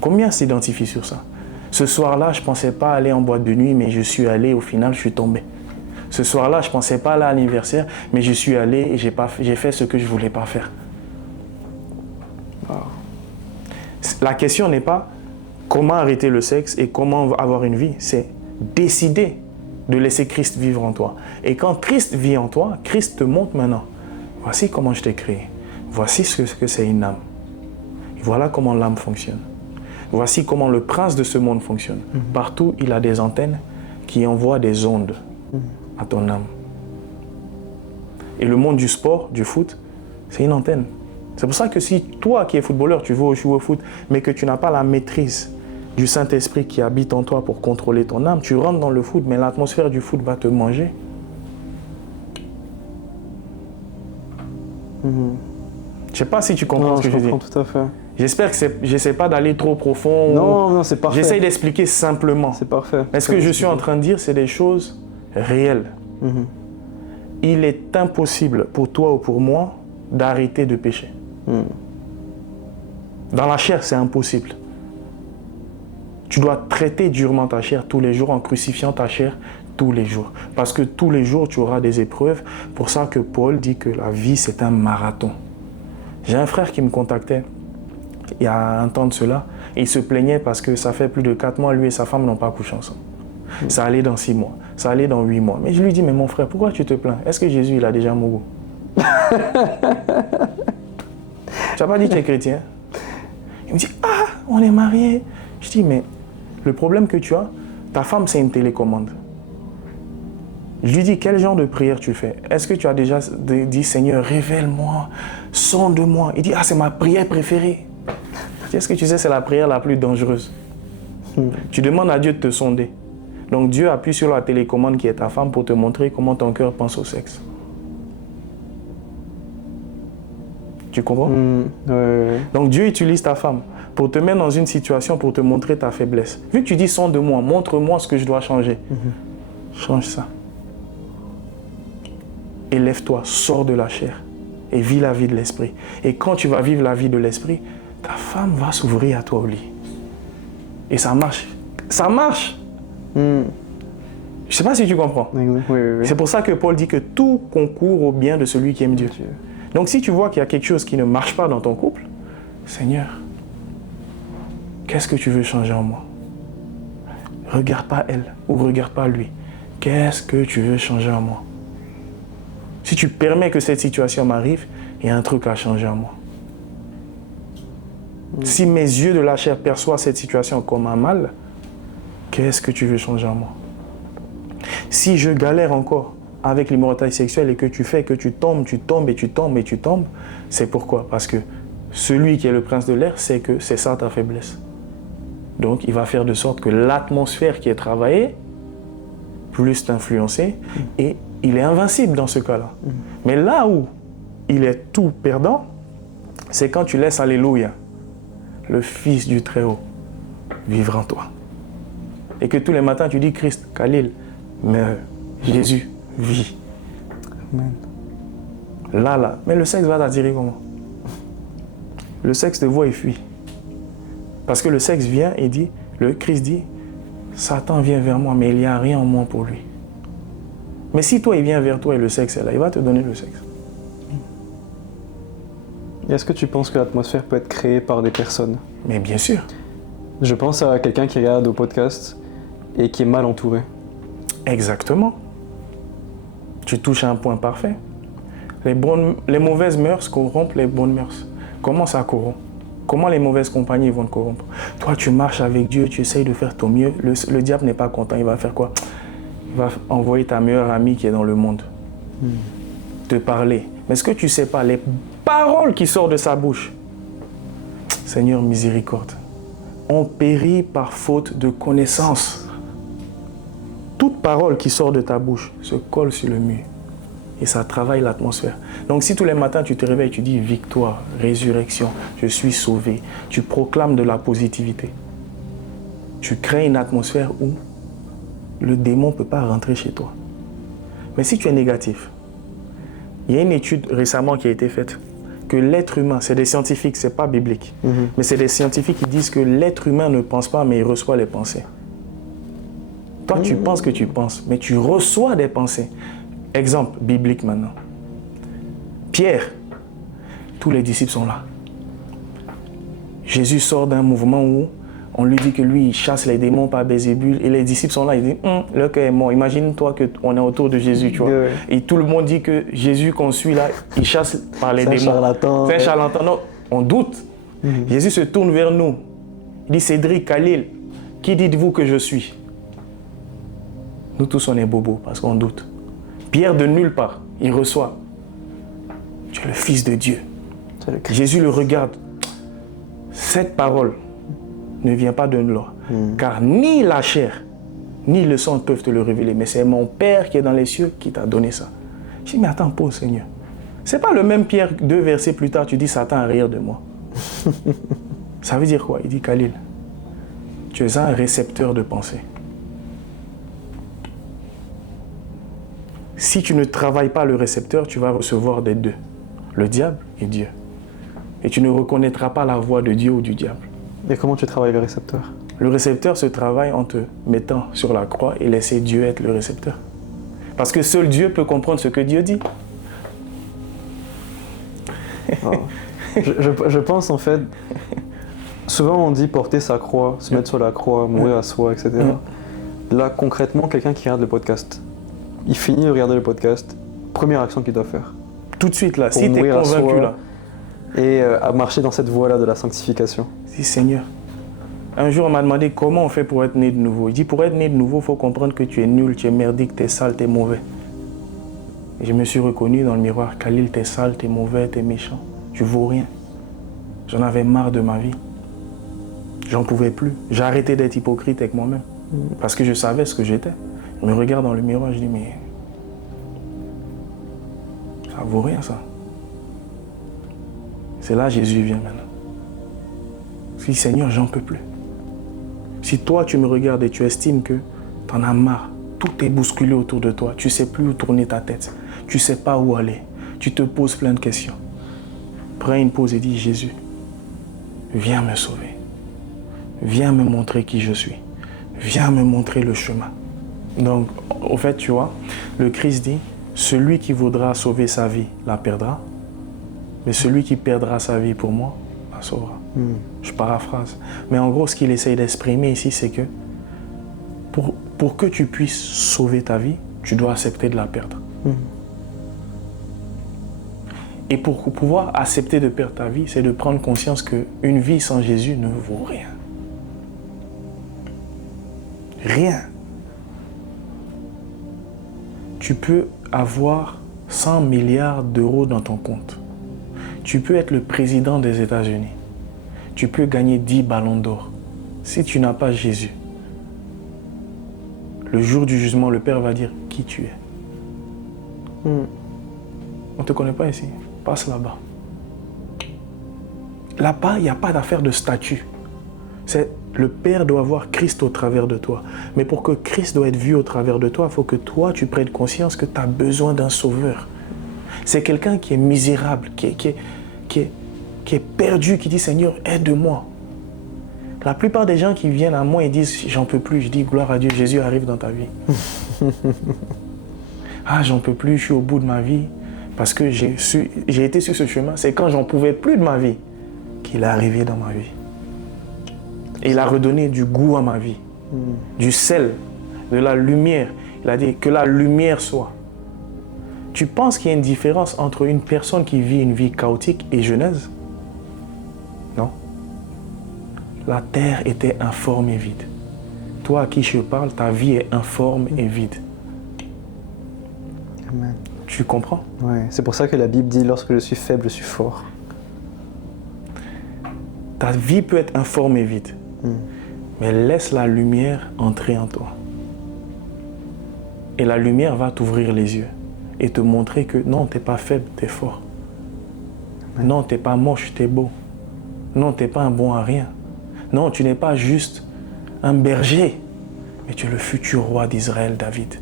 Combien s'identifient sur ça? Ce soir-là, je ne pensais pas aller en boîte de nuit, mais je suis allé, au final, je suis tombé. Ce soir-là, je ne pensais pas aller à l'anniversaire, mais je suis allé et j'ai fait ce que je ne voulais pas faire. Wow. La question n'est pas comment arrêter le sexe et comment avoir une vie, c'est décider de laisser Christ vivre en toi. Et quand Christ vit en toi, Christ te montre maintenant, voici comment je t'ai créé, voici ce que c'est une âme. Et voilà comment l'âme fonctionne. Voici comment le prince de ce monde fonctionne. Partout, il a des antennes qui envoient des ondes à ton âme. Et le monde du sport, du foot, c'est une antenne. C'est pour ça que si toi qui es footballeur, tu veux jouer au foot, mais que tu n'as pas la maîtrise du Saint-Esprit qui habite en toi pour contrôler ton âme, tu rentres dans le foot, mais l'atmosphère du foot va te manger. Je ne sais pas si tu comprends ce que je dis. Je comprends tout à fait. J'espère que je n'essaie pas d'aller trop profond. Non, c'est parfait. J'essaie d'expliquer simplement. C'est parfait. Mais ce que je suis en train de dire, c'est des choses réelles. Il est impossible pour toi ou pour moi d'arrêter de pécher. Dans la chair, c'est impossible. Tu dois traiter durement ta chair tous les jours en crucifiant ta chair tous les jours. Parce que tous les jours, tu auras des épreuves. Pour ça que Paul dit que la vie, c'est un marathon. J'ai un frère qui me contactait il y a un temps de cela. Et il se plaignait parce que ça fait plus de 4 mois, lui et sa femme n'ont pas couché ensemble. Ça allait dans 6 mois, ça allait dans 8 mois. Mais je lui dis, mais mon frère, pourquoi tu te plains? Est-ce que Jésus, il a déjà mon goût? Tu n'as pas dit que tu es chrétien? Il me dit, ah, on est mariés. Je dis, mais le problème que tu as, ta femme, c'est une télécommande. Je lui dis, quel genre de prière tu fais? Est-ce que tu as déjà dit, Seigneur, révèle-moi, sonde-moi? Il dit, ah, c'est ma prière préférée. Je dis, est-ce que tu sais, c'est la prière la plus dangereuse? Tu demandes à Dieu de te sonder. Donc Dieu appuie sur la télécommande qui est ta femme pour te montrer comment ton cœur pense au sexe. Tu comprends? Donc Dieu utilise ta femme pour te mettre dans une situation, pour te montrer ta faiblesse. Vu que tu dis sonde-moi, montre-moi ce que je dois changer. Change ça. Élève-toi, sors de la chair et vis la vie de l'esprit. Et quand tu vas vivre la vie de l'esprit, ta femme va s'ouvrir à toi au lit. Et ça marche. Ça marche! Je ne sais pas si tu comprends. Oui. C'est pour ça que Paul dit que tout concourt au bien de celui qui aime Dieu. Donc si tu vois qu'il y a quelque chose qui ne marche pas dans ton couple, Seigneur, qu'est-ce que tu veux changer en moi? Regarde pas elle ou regarde pas lui. Qu'est-ce que tu veux changer en moi? Si tu permets que cette situation m'arrive, il y a un truc à changer en moi. Si mes yeux de la chair perçoivent cette situation comme un mal, qu'est-ce que tu veux changer en moi? Si je galère encore avec l'immoralité sexuelle et que tu fais que tu tombes, c'est pourquoi? Parce que celui qui est le prince de l'air sait que c'est ça ta faiblesse. Donc il va faire de sorte que l'atmosphère qui est travaillée plus t'influencer et il est invincible dans ce cas-là. Mais là où il est tout perdant, c'est quand tu laisses Alléluia, le Fils du Très-Haut, vivre en toi. Et que tous les matins tu dis Christ, Khalil, mais Jésus vit. Amen. Là. Mais le sexe va t'attirer comment? Le sexe te voit et fuit. Parce que le sexe vient et dit, le Christ dit, Satan vient vers moi, mais il n'y a rien en moi pour lui. Mais si toi, il vient vers toi et le sexe est là, il va te donner le sexe. Est-ce que tu penses que l'atmosphère peut être créée par des personnes? Mais bien sûr. Je pense à quelqu'un qui regarde au podcast et qui est mal entouré. Exactement. Tu touches à un point parfait. Les mauvaises mœurs corrompent les bonnes mœurs. Comment ça corrompt? Comment les mauvaises compagnies vont te corrompre? Toi, tu marches avec Dieu, tu essayes de faire ton mieux. Le diable n'est pas content. Il va faire quoi? Il va envoyer ta meilleure amie qui est dans le monde. Te parler. Mais ce que tu ne sais pas, les paroles qui sortent de sa bouche, Seigneur, miséricorde, ont péri par faute de connaissance. Tout parole qui sort de ta bouche se colle sur le mur et ça travaille l'atmosphère. Donc si tous les matins tu te réveilles, tu dis victoire, résurrection, je suis sauvé, tu proclames de la positivité. Tu crées une atmosphère où le démon ne peut pas rentrer chez toi. Mais si tu es négatif, il y a une étude récemment qui a été faite que l'être humain, c'est des scientifiques, c'est pas biblique, mais c'est des scientifiques qui disent que l'être humain ne pense pas mais il reçoit les pensées. Toi, tu penses que tu penses, mais tu reçois des pensées. Exemple biblique maintenant. Pierre, tous les disciples sont là. Jésus sort d'un mouvement où on lui dit que lui, il chasse les démons par Bézébul et les disciples sont là, ils disent le cœur est mort. Imagine-toi qu'on est autour de Jésus, tu vois. Ouais. Et tout le monde dit que Jésus qu'on suit là, il chasse par les démons. C'est un charlatan. Non, on doute. Jésus se tourne vers nous. Il dit Cédric, Khalil, qui dites-vous que je suis? Nous tous, on est bobos parce qu'on doute. Pierre, de nulle part, il reçoit. Tu es le Fils de Dieu. Jésus le regarde. Cette parole ne vient pas de loi. Car ni la chair, ni le sang peuvent te le révéler. Mais c'est mon Père qui est dans les cieux qui t'a donné ça. Je dis, mais attends, pause, Seigneur. C'est pas le même Pierre, 2 versets plus tard, tu dis, Satan a rire de moi. Ça veut dire quoi? Il dit, Khalil, tu es un récepteur de pensée. Si tu ne travailles pas le récepteur, tu vas recevoir des deux, le diable et Dieu. Et tu ne reconnaîtras pas la voix de Dieu ou du diable. Et comment tu travailles le récepteur? Le récepteur se travaille en te mettant sur la croix et laisser Dieu être le récepteur. Parce que seul Dieu peut comprendre ce que Dieu dit. Oh. Je pense en fait, souvent on dit porter sa croix, se mettre sur la croix, mourir à soi, etc. Là concrètement, quelqu'un qui regarde le podcast, il finit de regarder le podcast, première action qu'il doit faire. Tout de suite là, si tu es convaincu là. Et à marcher dans cette voie-là de la sanctification. Si Seigneur. Un jour on m'a demandé comment on fait pour être né de nouveau. Il dit pour être né de nouveau, il faut comprendre que tu es nul, tu es merdique, tu es sale, tu es mauvais. Et je me suis reconnu dans le miroir, Khalil, tu es sale, tu es mauvais, tu es méchant. Tu vaux rien. J'en avais marre de ma vie. J'en pouvais plus. J'ai arrêté d'être hypocrite avec moi-même. Parce que je savais ce que j'étais. Je me regarde dans le miroir, je dis, mais ça vaut rien ça. C'est là Jésus vient maintenant. Je dis, Seigneur, j'en peux plus. Si toi tu me regardes et tu estimes que tu en as marre, tout est bousculé autour de toi, tu ne sais plus où tourner ta tête, tu ne sais pas où aller, tu te poses plein de questions. Prends une pause et dis, Jésus, viens me sauver. Viens me montrer qui je suis. Viens me montrer le chemin. Donc, au fait, tu vois, le Christ dit, celui qui voudra sauver sa vie la perdra, mais celui qui perdra sa vie pour moi la sauvera. Je paraphrase. Mais en gros, ce qu'il essaye d'exprimer ici, c'est que pour que tu puisses sauver ta vie, tu dois accepter de la perdre. Et pour pouvoir accepter de perdre ta vie, c'est de prendre conscience qu'une vie sans Jésus ne vaut rien. Rien. Tu peux avoir 100 milliards d'euros dans ton compte. Tu peux être le président des États-Unis. Tu peux gagner 10 ballons d'or. Si tu n'as pas Jésus, le jour du jugement, le Père va dire qui tu es. On ne te connaît pas ici. Passe là-bas. Là-bas, il n'y a pas d'affaire de statut. Le Père doit voir Christ au travers de toi. Mais pour que Christ doit être vu au travers de toi, il faut que toi, tu prennes conscience que tu as besoin d'un sauveur. C'est quelqu'un qui est misérable, qui est perdu, qui dit « Seigneur, aide-moi ». La plupart des gens qui viennent à moi et disent « J'en peux plus », je dis « Gloire à Dieu, Jésus arrive dans ta vie ». Ah, j'en peux plus, je suis au bout de ma vie parce que j'ai été sur ce chemin. C'est quand j'en pouvais plus de ma vie qu'il est arrivé dans ma vie. Et il a redonné du goût à ma vie, du sel, de la lumière. Il a dit que la lumière soit. Tu penses qu'il y a une différence entre une personne qui vit une vie chaotique et Genèse? Non. La terre était informe et vide. Toi à qui je parle, ta vie est informe et vide. Amen. Tu comprends? Oui, c'est pour ça que la Bible dit « Lorsque je suis faible, je suis fort ». Ta vie peut être informe et vide. Mais laisse la lumière entrer en toi. Et la lumière va t'ouvrir les yeux et te montrer que non, tu n'es pas faible, tu es fort. Non, tu n'es pas moche, tu es beau. Non, tu n'es pas un bon à rien. Non, tu n'es pas juste un berger, mais tu es le futur roi d'Israël, David.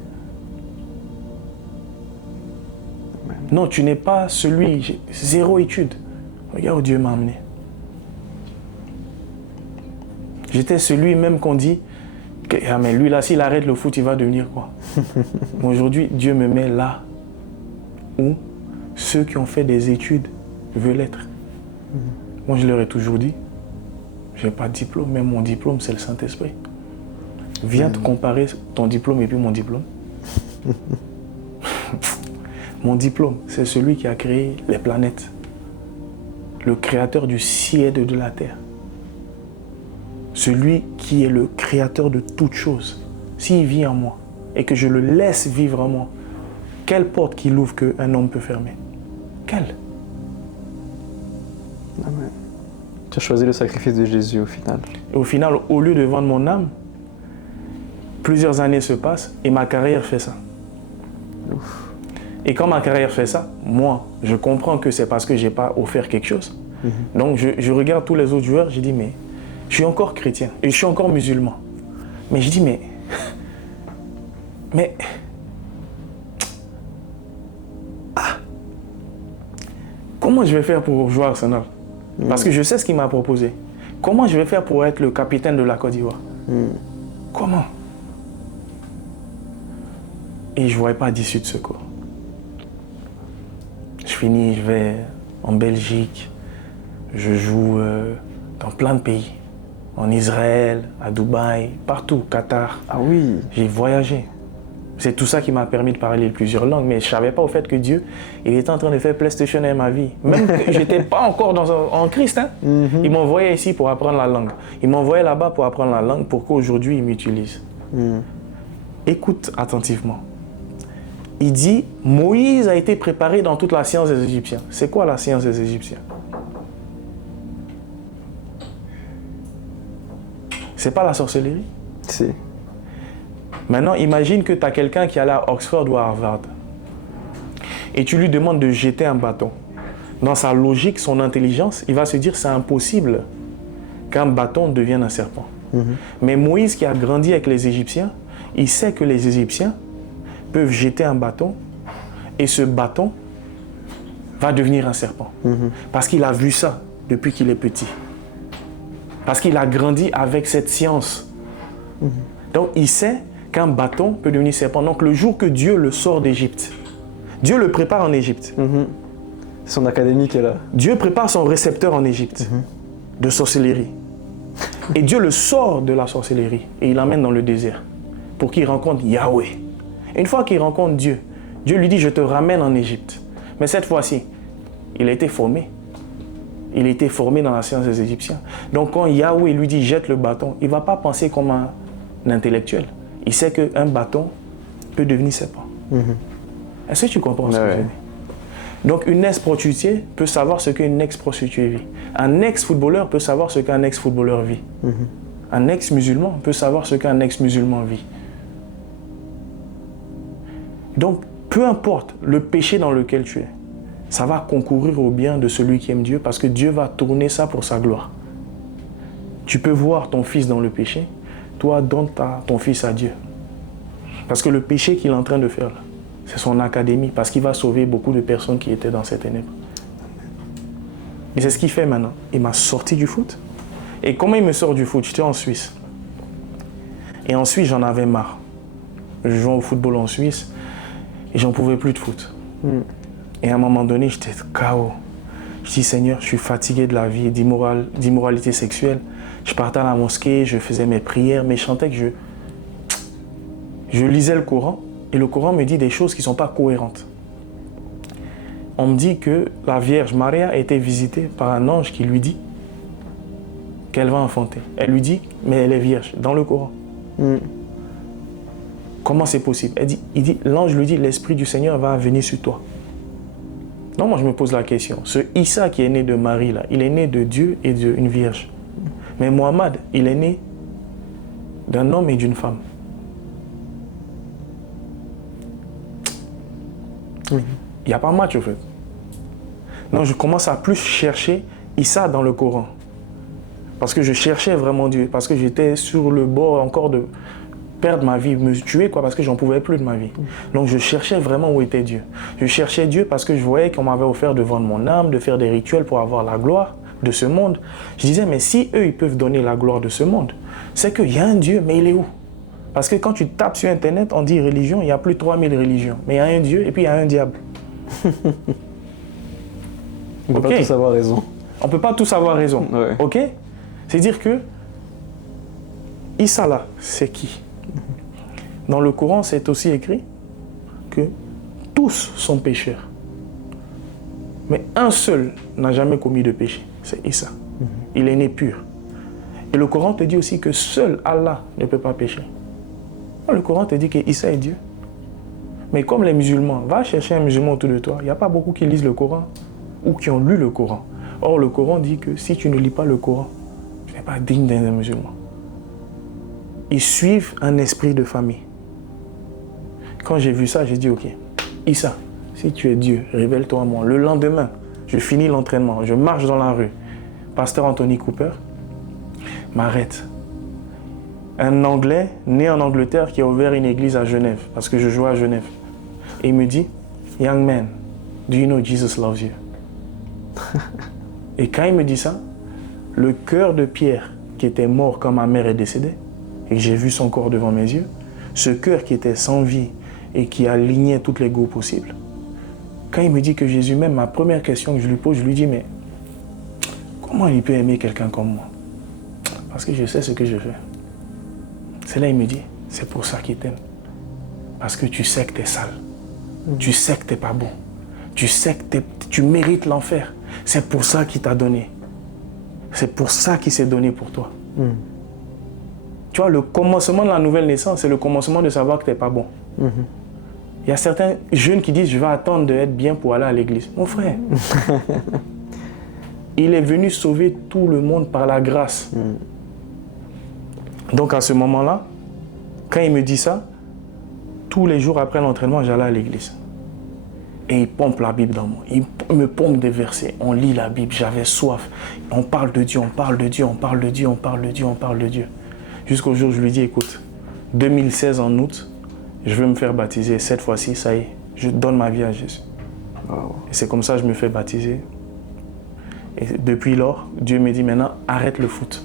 Non, tu n'es pas celui, j'ai zéro étude. Regarde où Dieu m'a amené. J'étais celui même qu'on dit, que, ah mais lui là, s'il arrête le foot, il va devenir quoi? Aujourd'hui, Dieu me met là où ceux qui ont fait des études veulent être. Moi, je leur ai toujours dit, je n'ai pas de diplôme, mais mon diplôme, c'est le Saint-Esprit. Viens te comparer ton diplôme et puis mon diplôme. Mon diplôme, c'est celui qui a créé les planètes. Le créateur du ciel et de la terre. Celui qui est le créateur de toutes choses. S'il vit en moi et que je le laisse vivre en moi, quelle porte qu'il ouvre qu'un homme peut fermer? Quelle? Amen. Tu as choisi le sacrifice de Jésus au final. Et au final, au lieu de vendre mon âme, plusieurs années se passent et ma carrière fait ça. Ouf. Et quand ma carrière fait ça, moi, je comprends que c'est parce que je n'ai pas offert quelque chose. Donc je regarde tous les autres joueurs, je dis mais je suis encore chrétien et je suis encore musulman. Mais je dis mais comment je vais faire pour jouer à Arsenal? Parce que je sais ce qu'il m'a proposé. Comment je vais faire pour être le capitaine de la Côte d'Ivoire? Comment? Et je ne voyais pas d'issue de secours. Je finis, je vais en Belgique, je joue dans plein de pays. En Israël, à Dubaï, partout, Qatar. Ah oui. J'ai voyagé. C'est tout ça qui m'a permis de parler plusieurs langues. Mais je ne savais pas au fait que Dieu, il était en train de faire PlayStation dans ma vie. Même que je n'étais pas encore en Christ. Hein? Il m'envoyait ici pour apprendre la langue. Il m'envoyait là-bas pour apprendre la langue pour qu'aujourd'hui, il m'utilise. Écoute attentivement. Il dit, Moïse a été préparé dans toute la science des Égyptiens. C'est quoi la science des Égyptiens? C'est pas la sorcellerie? C'est. Maintenant, imagine que tu as quelqu'un qui est allé à Oxford ou à Harvard et tu lui demandes de jeter un bâton. Dans sa logique, son intelligence, il va se dire c'est impossible qu'un bâton devienne un serpent. Mais Moïse, qui a grandi avec les Égyptiens, il sait que les Égyptiens peuvent jeter un bâton et ce bâton va devenir un serpent. Parce qu'il a vu ça depuis qu'il est petit. Parce qu'il a grandi avec cette science. Donc il sait qu'un bâton peut devenir serpent. Donc le jour que Dieu le sort d'Égypte, Dieu le prépare en Égypte. Son académie qui est là. Dieu prépare son récepteur en Égypte de sorcellerie. Et Dieu le sort de la sorcellerie et il l'emmène dans le désert pour qu'il rencontre Yahweh. Une fois qu'il rencontre Dieu, Dieu lui dit, je te ramène en Égypte. Mais cette fois-ci, il a été formé. Il a été formé dans la science des Égyptiens. Donc quand Yahweh lui dit, jette le bâton, il ne va pas penser comme un intellectuel. Il sait qu'un bâton peut devenir serpent. Est-ce que tu comprends ce que je dis? Donc une ex-prostituée peut savoir ce qu'une ex-prostituée vit. Un ex-footballeur peut savoir ce qu'un ex-footballeur vit. Un ex-musulman peut savoir ce qu'un ex-musulman vit. Donc, peu importe le péché dans lequel tu es, ça va concourir au bien de celui qui aime Dieu parce que Dieu va tourner ça pour sa gloire. Tu peux voir ton fils dans le péché, toi donne ton fils à Dieu. Parce que le péché qu'il est en train de faire, c'est son académie, parce qu'il va sauver beaucoup de personnes qui étaient dans ces ténèbres. Et c'est ce qu'il fait maintenant. Il m'a sorti du foot. Et comment il me sort du foot? J'étais en Suisse. Et en Suisse, j'en avais marre. Je jouais au football en Suisse. Et j'en pouvais plus de foot. Et à un moment donné, j'étais KO. Je dis, Seigneur, je suis fatigué de la vie, d'immoralité sexuelle. Je partais à la mosquée, je faisais mes prières, mais je sentais que je lisais le Coran. Et le Coran me dit des choses qui ne sont pas cohérentes. On me dit que la Vierge Maria a été visitée par un ange qui lui dit qu'elle va enfanter. Elle lui dit, mais elle est vierge, dans le Coran. Comment c'est possible? L'ange lui dit, l'Esprit du Seigneur va venir sur toi. Non, moi je me pose la question. Ce Issa qui est né de Marie, là, il est né de Dieu et d'une vierge. Mais Mohammed, il est né d'un homme et d'une femme. Il n'y a pas match, au fait. Donc, je commence à plus chercher Issa dans le Coran. Parce que je cherchais vraiment Dieu. Parce que j'étais sur le bord encore de perdre ma vie, me tuer, quoi, parce que j'en pouvais plus de ma vie. Donc, je cherchais vraiment où était Dieu. Je cherchais Dieu parce que je voyais qu'on m'avait offert de vendre mon âme, de faire des rituels pour avoir la gloire de ce monde. Je disais, mais si eux, ils peuvent donner la gloire de ce monde, c'est qu'il y a un Dieu, mais il est où? Parce que quand tu tapes sur Internet, on dit religion, il y a plus de 3000 religions. Mais il y a un Dieu et puis il y a un diable. On peut pas tous avoir raison. On ne peut pas tous avoir raison. Ouais. Ok? C'est-à-dire que Issa là, c'est qui? Dans le Coran, c'est aussi écrit que tous sont pécheurs. Mais un seul n'a jamais commis de péché, c'est Issa. Il est né pur. Et le Coran te dit aussi que seul Allah ne peut pas pécher. Le Coran te dit que Issa est Dieu. Mais comme les musulmans, va chercher un musulman autour de toi. Il n'y a pas beaucoup qui lisent le Coran ou qui ont lu le Coran. Or, le Coran dit que si tu ne lis pas le Coran, tu n'es pas digne d'un musulman. Ils suivent un esprit de famille. Quand j'ai vu ça, j'ai dit, ok, Issa, si tu es Dieu, révèle-toi à moi. Le lendemain, je finis l'entraînement, je marche dans la rue. Pasteur Anthony Cooper m'arrête. Un Anglais né en Angleterre qui a ouvert une église à Genève, parce que je jouais à Genève. Et il me dit, Young man, do you know Jesus loves you? Et quand il me dit ça, le cœur de Pierre, qui était mort quand ma mère est décédée, et que j'ai vu son corps devant mes yeux, ce cœur qui était sans vie et qui alignait toutes les go possibles, quand il me dit que Jésus m'aime, ma première question que je lui pose, je lui dis, mais comment il peut aimer quelqu'un comme moi? Parce que je sais ce que je fais. C'est là qu'il me dit, c'est pour ça qu'il t'aime. Parce que tu sais que tu es sale. Tu sais que tu n'es pas bon. Tu sais que tu mérites l'enfer. C'est pour ça qu'il t'a donné. C'est pour ça qu'il s'est donné pour toi. Tu vois, le commencement de la nouvelle naissance, c'est le commencement de savoir que tu n'es pas bon. Il y a certains jeunes qui disent, je vais attendre d'être bien pour aller à l'église. Mon frère, il est venu sauver tout le monde par la grâce. Donc à ce moment-là, quand il me dit ça, tous les jours après l'entraînement, j'allais à l'église. Et il pompe la Bible dans moi. Il me pompe des versets. On lit la Bible, j'avais soif. On parle de Dieu, on parle de Dieu, on parle de Dieu, on parle de Dieu, on parle de Dieu. Jusqu'au jour où je lui dis, écoute, 2016 en août, je veux me faire baptiser. Cette fois-ci, ça y est, je donne ma vie à Jésus. Wow. Et c'est comme ça que je me fais baptiser. Et depuis lors, Dieu me dit maintenant, arrête le foot.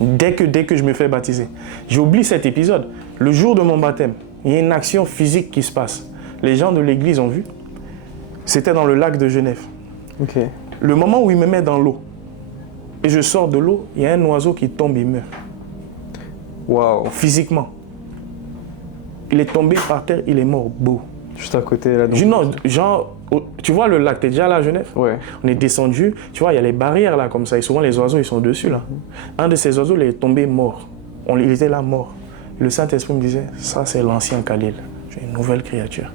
Dès que je me fais baptiser. J'oublie cet épisode. Le jour de mon baptême, il y a une action physique qui se passe. Les gens de l'église ont vu. C'était dans le lac de Genève. Okay. Le moment où il me met dans l'eau, et je sors de l'eau, il y a un oiseau qui tombe et meurt. Wow. Physiquement. Il est tombé par terre, il est mort. Beau. Juste à côté là. Non, genre, tu vois le lac, t'es déjà là à Genève? Ouais. On est descendu, tu vois, il y a les barrières là comme ça, et souvent les oiseaux ils sont dessus là. Un de ces oiseaux il est tombé mort. Il était là mort. Le Saint-Esprit me disait, ça c'est l'ancien Khalil, j'ai une nouvelle créature.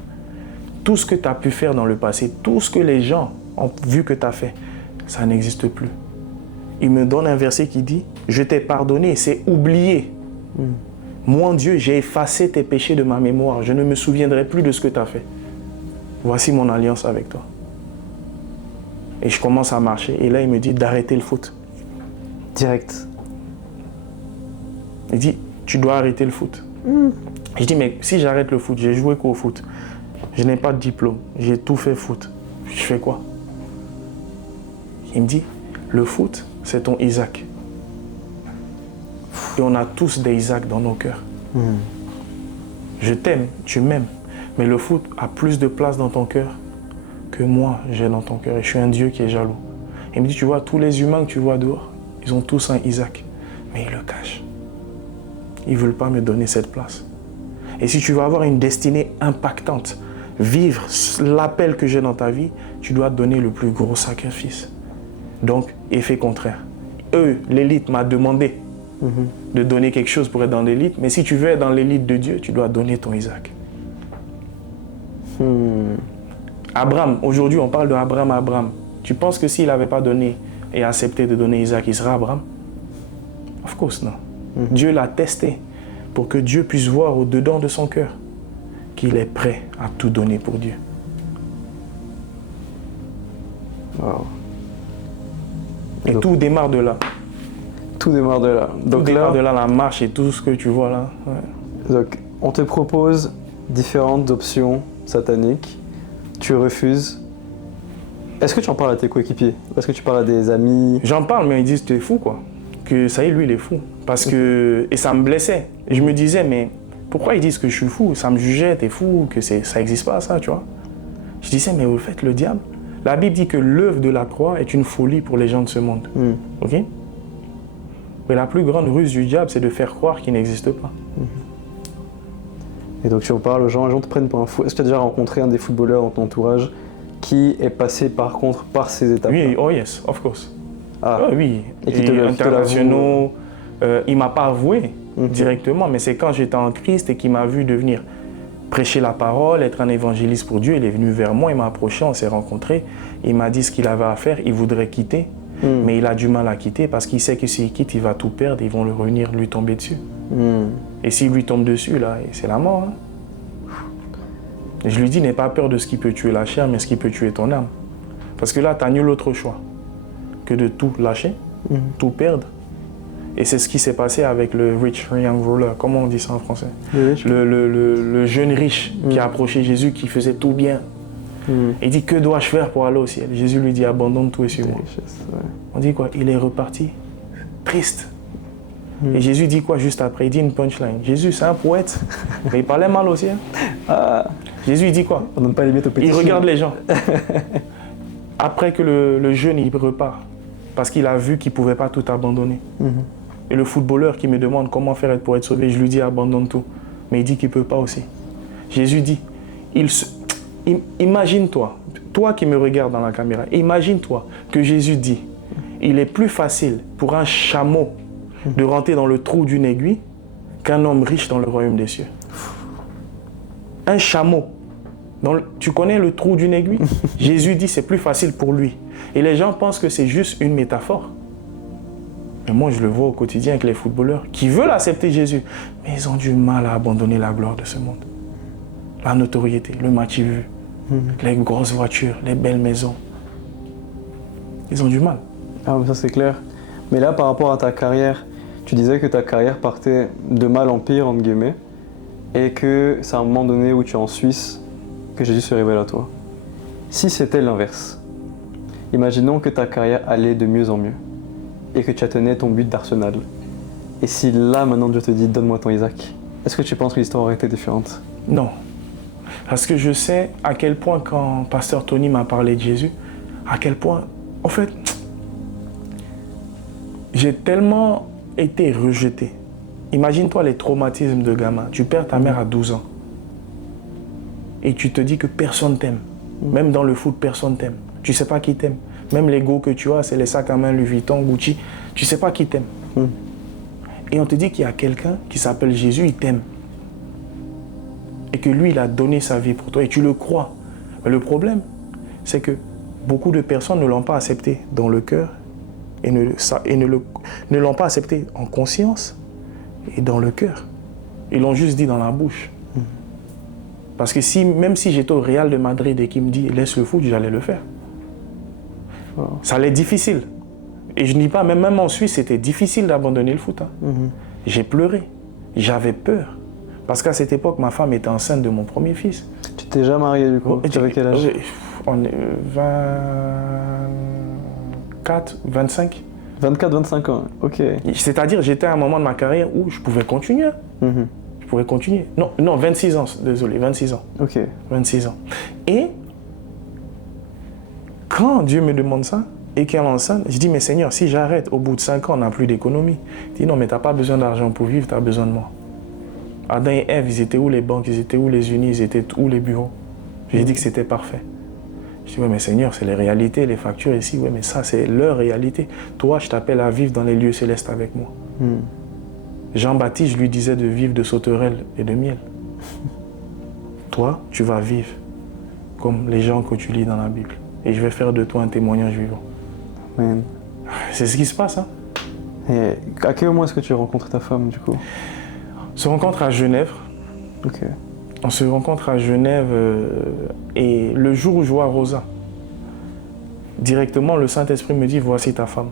Tout ce que tu as pu faire dans le passé, tout ce que les gens ont vu que tu as fait, ça n'existe plus. Il me donne un verset qui dit, je t'ai pardonné, c'est oublié. Mon Dieu, j'ai effacé tes péchés de ma mémoire, je ne me souviendrai plus de ce que tu as fait. Voici mon alliance avec toi. Et je commence à marcher. Et là, il me dit d'arrêter le foot. Direct. Il dit, tu dois arrêter le foot. Je dis, mais si j'arrête le foot, j'ai joué qu'au foot. Je n'ai pas de diplôme. J'ai tout fait foot. Je fais quoi? Il me dit, le foot, c'est ton Isaac. Et on a tous des Isaac dans nos cœurs. Je t'aime, tu m'aimes. Mais le foot a plus de place dans ton cœur que moi, j'ai dans ton cœur. Et je suis un Dieu qui est jaloux. Il me dit, tu vois, tous les humains que tu vois dehors, ils ont tous un Isaac. Mais ils le cachent. Ils ne veulent pas me donner cette place. Et si tu veux avoir une destinée impactante, vivre l'appel que j'ai dans ta vie, tu dois donner le plus gros sacrifice. Donc, effet contraire. L'élite m'a demandé de donner quelque chose pour être dans l'élite. Mais si tu veux être dans l'élite de Dieu, tu dois donner ton Isaac. Abraham, aujourd'hui on parle de Abraham. Tu penses que s'il n'avait pas donné et accepté de donner Isaac, il sera Abraham? Of course, non. Dieu l'a testé pour que Dieu puisse voir au-dedans de son cœur qu'il est prêt à tout donner pour Dieu. Wow. Et Donc, tout démarre de là. tout démarre de là. Tout démarre de là, la marche et tout ce que tu vois là. Ouais. Donc, on te propose différentes options sataniques. Tu refuses. Est-ce que tu en parles à tes coéquipiers? Est-ce que tu parles à des amis? J'en parle, mais ils disent t'es fou quoi. Que ça y est, lui il est fou. Parce que. Et ça me blessait. Et je me disais, mais pourquoi ils disent que je suis fou? Ça me jugeait, t'es fou, que ça n'existe pas ça, tu vois. Je disais, mais au fait, le diable, la Bible dit que l'œuvre de la croix est une folie pour les gens de ce monde. Ok? Mais la plus grande ruse du diable, c'est de faire croire qu'il n'existe pas. Et donc tu en parles aux gens, les gens te prennent pour un fou. Est-ce que tu as déjà rencontré un des footballeurs dans ton entourage qui est passé par ces étapes? Oui, oh yes, of course. Ah. Oui, Et qui te internationaux, il m'a pas avoué directement, mais c'est quand j'étais en Christ et qu'il m'a vu devenir prêcher la parole, être un évangéliste pour Dieu. Il est venu vers moi, il m'a approché, on s'est rencontrés. Il m'a dit ce qu'il avait à faire, il voudrait quitter, mais il a du mal à quitter parce qu'il sait que s'il quitte, il va tout perdre, ils vont le revenir lui tomber dessus. Et s'il lui tombe dessus, là, c'est la mort. Hein. Et je lui dis, n'aie pas peur de ce qui peut tuer la chair, mais ce qui peut tuer ton âme. Parce que là, tu n'as nul autre choix que de tout lâcher, tout perdre. Et c'est ce qui s'est passé avec le rich young ruler, comment on dit ça en français? Le jeune riche qui a approché Jésus, qui faisait tout bien. Il dit, que dois-je faire pour aller au ciel? Jésus lui dit, abandonne tout et suis-moi. On dit quoi? Il est reparti, triste. Et Jésus dit quoi juste après? Il dit une punchline. Jésus, c'est un poète, mais il parlait mal au ciel. Jésus, il dit quoi? On donne pas les bêtes aux petits. Il regarde les gens. Après que le jeune, il repart, parce qu'il a vu qu'il ne pouvait pas tout abandonner. Et le footballeur qui me demande comment faire pour être sauvé, je lui dis abandonne tout. Mais il dit qu'il ne peut pas aussi. Jésus dit, imagine-toi, toi qui me regardes dans la caméra, imagine-toi que Jésus dit, il est plus facile pour un chameau de rentrer dans le trou d'une aiguille qu'un homme riche dans le royaume des cieux. Un chameau. Tu connais le trou d'une aiguille? Jésus dit c'est plus facile pour lui. Et les gens pensent que c'est juste une métaphore. Mais moi, je le vois au quotidien avec les footballeurs qui veulent accepter Jésus, mais ils ont du mal à abandonner la gloire de ce monde. La notoriété, le match vu, les grosses voitures, les belles maisons. Ils ont du mal. Ah, mais ça c'est clair. Mais là, par rapport à ta carrière, tu disais que ta carrière partait de mal en pire, entre guillemets, et que c'est à un moment donné où tu es en Suisse que Jésus se révèle à toi. Si c'était l'inverse, imaginons que ta carrière allait de mieux en mieux et que tu atteignais ton but d'Arsenal. Et si là, maintenant, Dieu te dit « donne-moi ton Isaac », est-ce que tu penses que l'histoire aurait été différente? Non. Parce que je sais à quel point, quand Pasteur Tony m'a parlé de Jésus, à quel point, en fait, j'ai tellement été rejeté. Imagine-toi les traumatismes de gamin. Tu perds ta mère à 12 ans. Et tu te dis que personne t'aime. Même dans le foot, personne t'aime. Tu ne sais pas qui t'aime. Même l'ego que tu as, c'est les sacs à main Louis Vuitton, Gucci. Tu ne sais pas qui t'aime. Et on te dit qu'il y a quelqu'un qui s'appelle Jésus, il t'aime. Et que lui, il a donné sa vie pour toi. Et tu le crois. Mais le problème, c'est que beaucoup de personnes ne l'ont pas accepté dans le cœur et ne l'ont pas accepté en conscience et dans le cœur. Ils l'ont juste dit dans la bouche. Parce que même si j'étais au Real de Madrid et qu'il me dit « laisse le foot », j'allais le faire. Ça allait être difficile. Et je ne dis pas, même en Suisse, c'était difficile d'abandonner le foot. J'ai pleuré. J'avais peur. Parce qu'à cette époque, ma femme était enceinte de mon premier fils. Tu t'es déjà marié du coup? Tu avais quel âge? On est 24, 25. 24, 25 ans, ok. C'est-à-dire, j'étais à un moment de ma carrière où je pouvais continuer. Je pourrais continuer. Non, 26 ans, désolé, 26 ans. Ok. 26 ans. Et quand Dieu me demande ça et qu'elle est enceinte, je dis, mais Seigneur, si j'arrête au bout de 5 ans, on n'a plus d'économie. Il dit, non, mais tu n'as pas besoin d'argent pour vivre, tu as besoin de moi. Adam et Ève, ils étaient où les banques, ils étaient où les unis, ils étaient où les bureaux? J'ai dit que c'était parfait. Je dis, oui, mais Seigneur, c'est les réalités, les factures ici. Oui, mais ça, c'est leur réalité. Toi, je t'appelle à vivre dans les lieux célestes avec moi. Jean-Baptiste, je lui disais de vivre de sauterelles et de miel. Toi, tu vas vivre comme les gens que tu lis dans la Bible. Et je vais faire de toi un témoignage vivant. Amen. C'est ce qui se passe. Hein? Et à quel moment est-ce que tu rencontres ta femme, du coup? On se rencontre à Genève. Ok. On se rencontre à Genève et le jour où je vois Rosa, directement, le Saint-Esprit me dit, voici ta femme.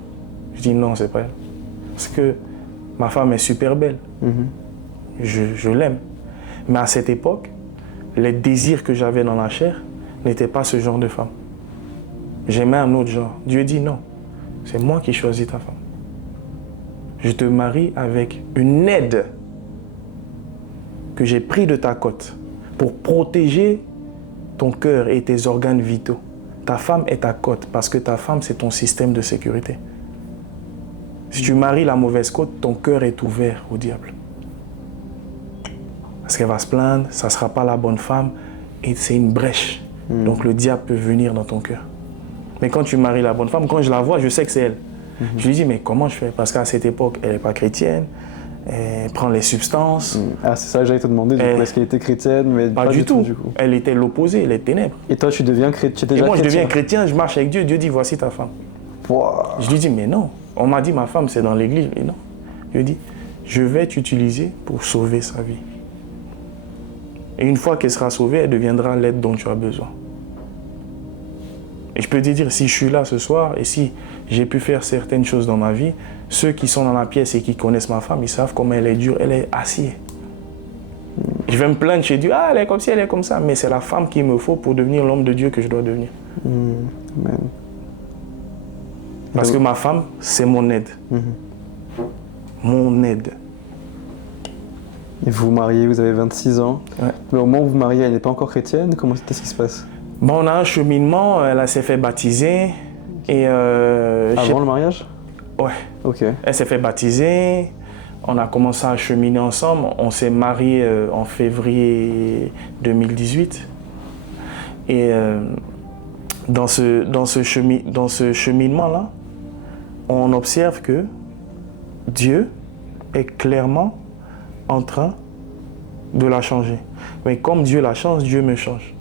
Je dis, non, c'est pas elle. Parce que ma femme est super belle. Je l'aime. Mais à cette époque, les désirs que j'avais dans la chair n'étaient pas ce genre de femme. J'aimais un autre genre. Dieu dit, non, c'est moi qui choisis ta femme. Je te marie avec une aide que j'ai pris de ta côte pour protéger ton cœur et tes organes vitaux. Ta femme est ta côte parce que ta femme, c'est ton système de sécurité. Si tu maries la mauvaise côte, ton cœur est ouvert au diable. Parce qu'elle va se plaindre, ça ne sera pas la bonne femme et c'est une brèche. Donc le diable peut venir dans ton cœur. Mais quand tu maries la bonne femme, quand je la vois, je sais que c'est elle. Je lui dis, mais comment je fais? Parce qu'à cette époque, elle n'est pas chrétienne, elle prend les substances. Ah, c'est ça que j'allais te demander, est-ce qu'elle était chrétienne? Mais pas du tout. Du coup. Elle était l'opposé, les ténèbres. Et toi, tu deviens chrétien? Et moi, je deviens chrétien, je marche avec Dieu. Dieu dit, voici ta femme. Wow. Je lui dis, mais non. On m'a dit, ma femme, c'est dans l'église. Mais non. Dieu dit, je vais t'utiliser pour sauver sa vie. Et une fois qu'elle sera sauvée, elle deviendra l'aide dont tu as besoin. Et je peux te dire, si je suis là ce soir et si j'ai pu faire certaines choses dans ma vie, ceux qui sont dans la pièce et qui connaissent ma femme, ils savent comment elle est dure, elle est acier. Je vais me plaindre chez Dieu, ah, elle est comme ci, elle est comme ça, mais c'est la femme qu'il me faut pour devenir l'homme de Dieu que je dois devenir. Amen. Parce que ma femme, c'est mon aide. Mon aide. Et vous vous mariez, vous avez 26 ans. Ouais. Mais au moment où vous vous mariez, elle n'est pas encore chrétienne? Qu'est-ce qui se passe? Bon, on a un cheminement, elle s'est fait baptiser. Et avant le mariage? Ouais. Ok. Elle s'est fait baptiser. On a commencé à cheminer ensemble. On s'est mariés en février 2018. Et dans ce cheminement-là, on observe que Dieu est clairement en train de la changer. Mais comme Dieu la change, Dieu me change.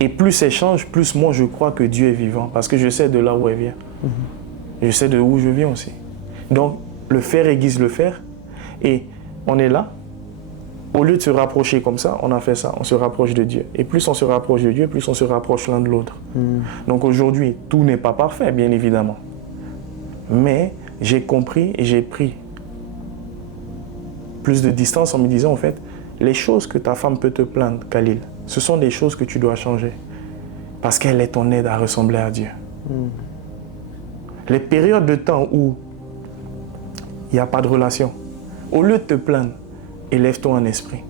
Et plus elle change, plus moi je crois que Dieu est vivant. Parce que je sais de là où elle vient. Je sais de où je viens aussi. Donc, le fer aiguise le fer. Et on est là. Au lieu de se rapprocher comme ça, on a fait ça. On se rapproche de Dieu. Et plus on se rapproche de Dieu, plus on se rapproche l'un de l'autre. Donc aujourd'hui, tout n'est pas parfait, bien évidemment. Mais j'ai compris et j'ai pris plus de distance en me disant, en fait, les choses que ta femme peut te plaindre, Khalil, ce sont des choses que tu dois changer. Parce qu'elle est ton aide à ressembler à Dieu. Les périodes de temps où il n'y a pas de relation, au lieu de te plaindre, élève-toi en esprit.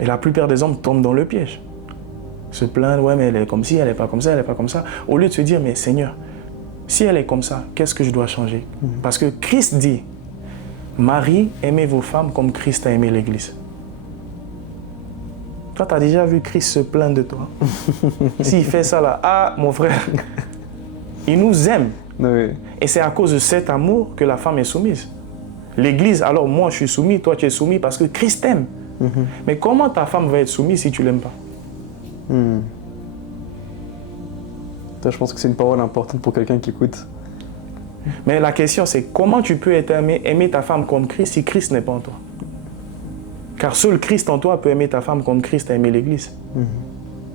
Et la plupart des hommes tombent dans le piège. Se plaindre, ouais, mais elle est comme ci, elle n'est pas comme ça, elle n'est pas comme ça. Au lieu de se dire, mais Seigneur, si elle est comme ça, qu'est-ce que je dois changer? Parce que Christ dit, Marie, aimez vos femmes comme Christ a aimé l'Église. Toi, tu as déjà vu Christ se plaindre de toi? S'il fait ça là, ah, mon frère, il nous aime. Oui. Et c'est à cause de cet amour que la femme est soumise. L'Église, alors moi je suis soumis, toi tu es soumis parce que Christ t'aime. Mais comment ta femme va être soumise si tu ne l'aimes pas? Ça, je pense que c'est une parole importante pour quelqu'un qui écoute. Mais la question c'est comment tu peux aimer ta femme comme Christ si Christ n'est pas en toi? Car seul Christ en toi peut aimer ta femme comme Christ a aimé l'Église.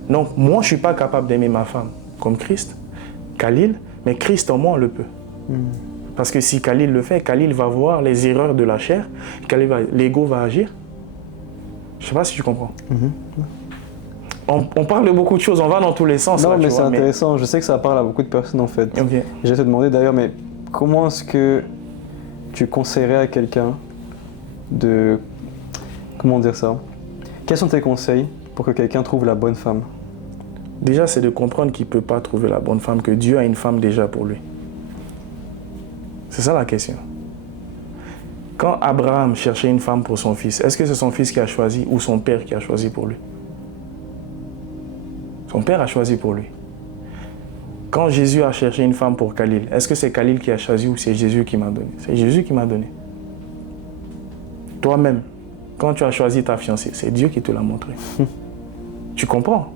Donc moi je ne suis pas capable d'aimer ma femme comme Christ, Khalil, mais Christ en moi le peut. Parce que si Khalil le fait, Khalil va voir les erreurs de la chair, l'ego va agir. Je ne sais pas si tu comprends. On parle de beaucoup de choses, on va dans tous les sens. Non, là, mais c'est intéressant. Je sais que ça parle à beaucoup de personnes en fait. Okay. Je vais te demander d'ailleurs, mais comment est-ce que tu conseillerais à quelqu'un de... Comment dire ça? Quels sont tes conseils pour que quelqu'un trouve la bonne femme? Déjà, c'est de comprendre qu'il ne peut pas trouver la bonne femme, que Dieu a une femme déjà pour lui. C'est ça la question. Quand Abraham cherchait une femme pour son fils, est-ce que c'est son fils qui a choisi ou son père qui a choisi pour lui? Son père a choisi pour lui. Quand Jésus a cherché une femme pour Khalil, est-ce que c'est Khalil qui a choisi ou c'est Jésus qui m'a donné? C'est Jésus qui m'a donné. Toi-même, quand tu as choisi ta fiancée, c'est Dieu qui te l'a montré. Tu comprends?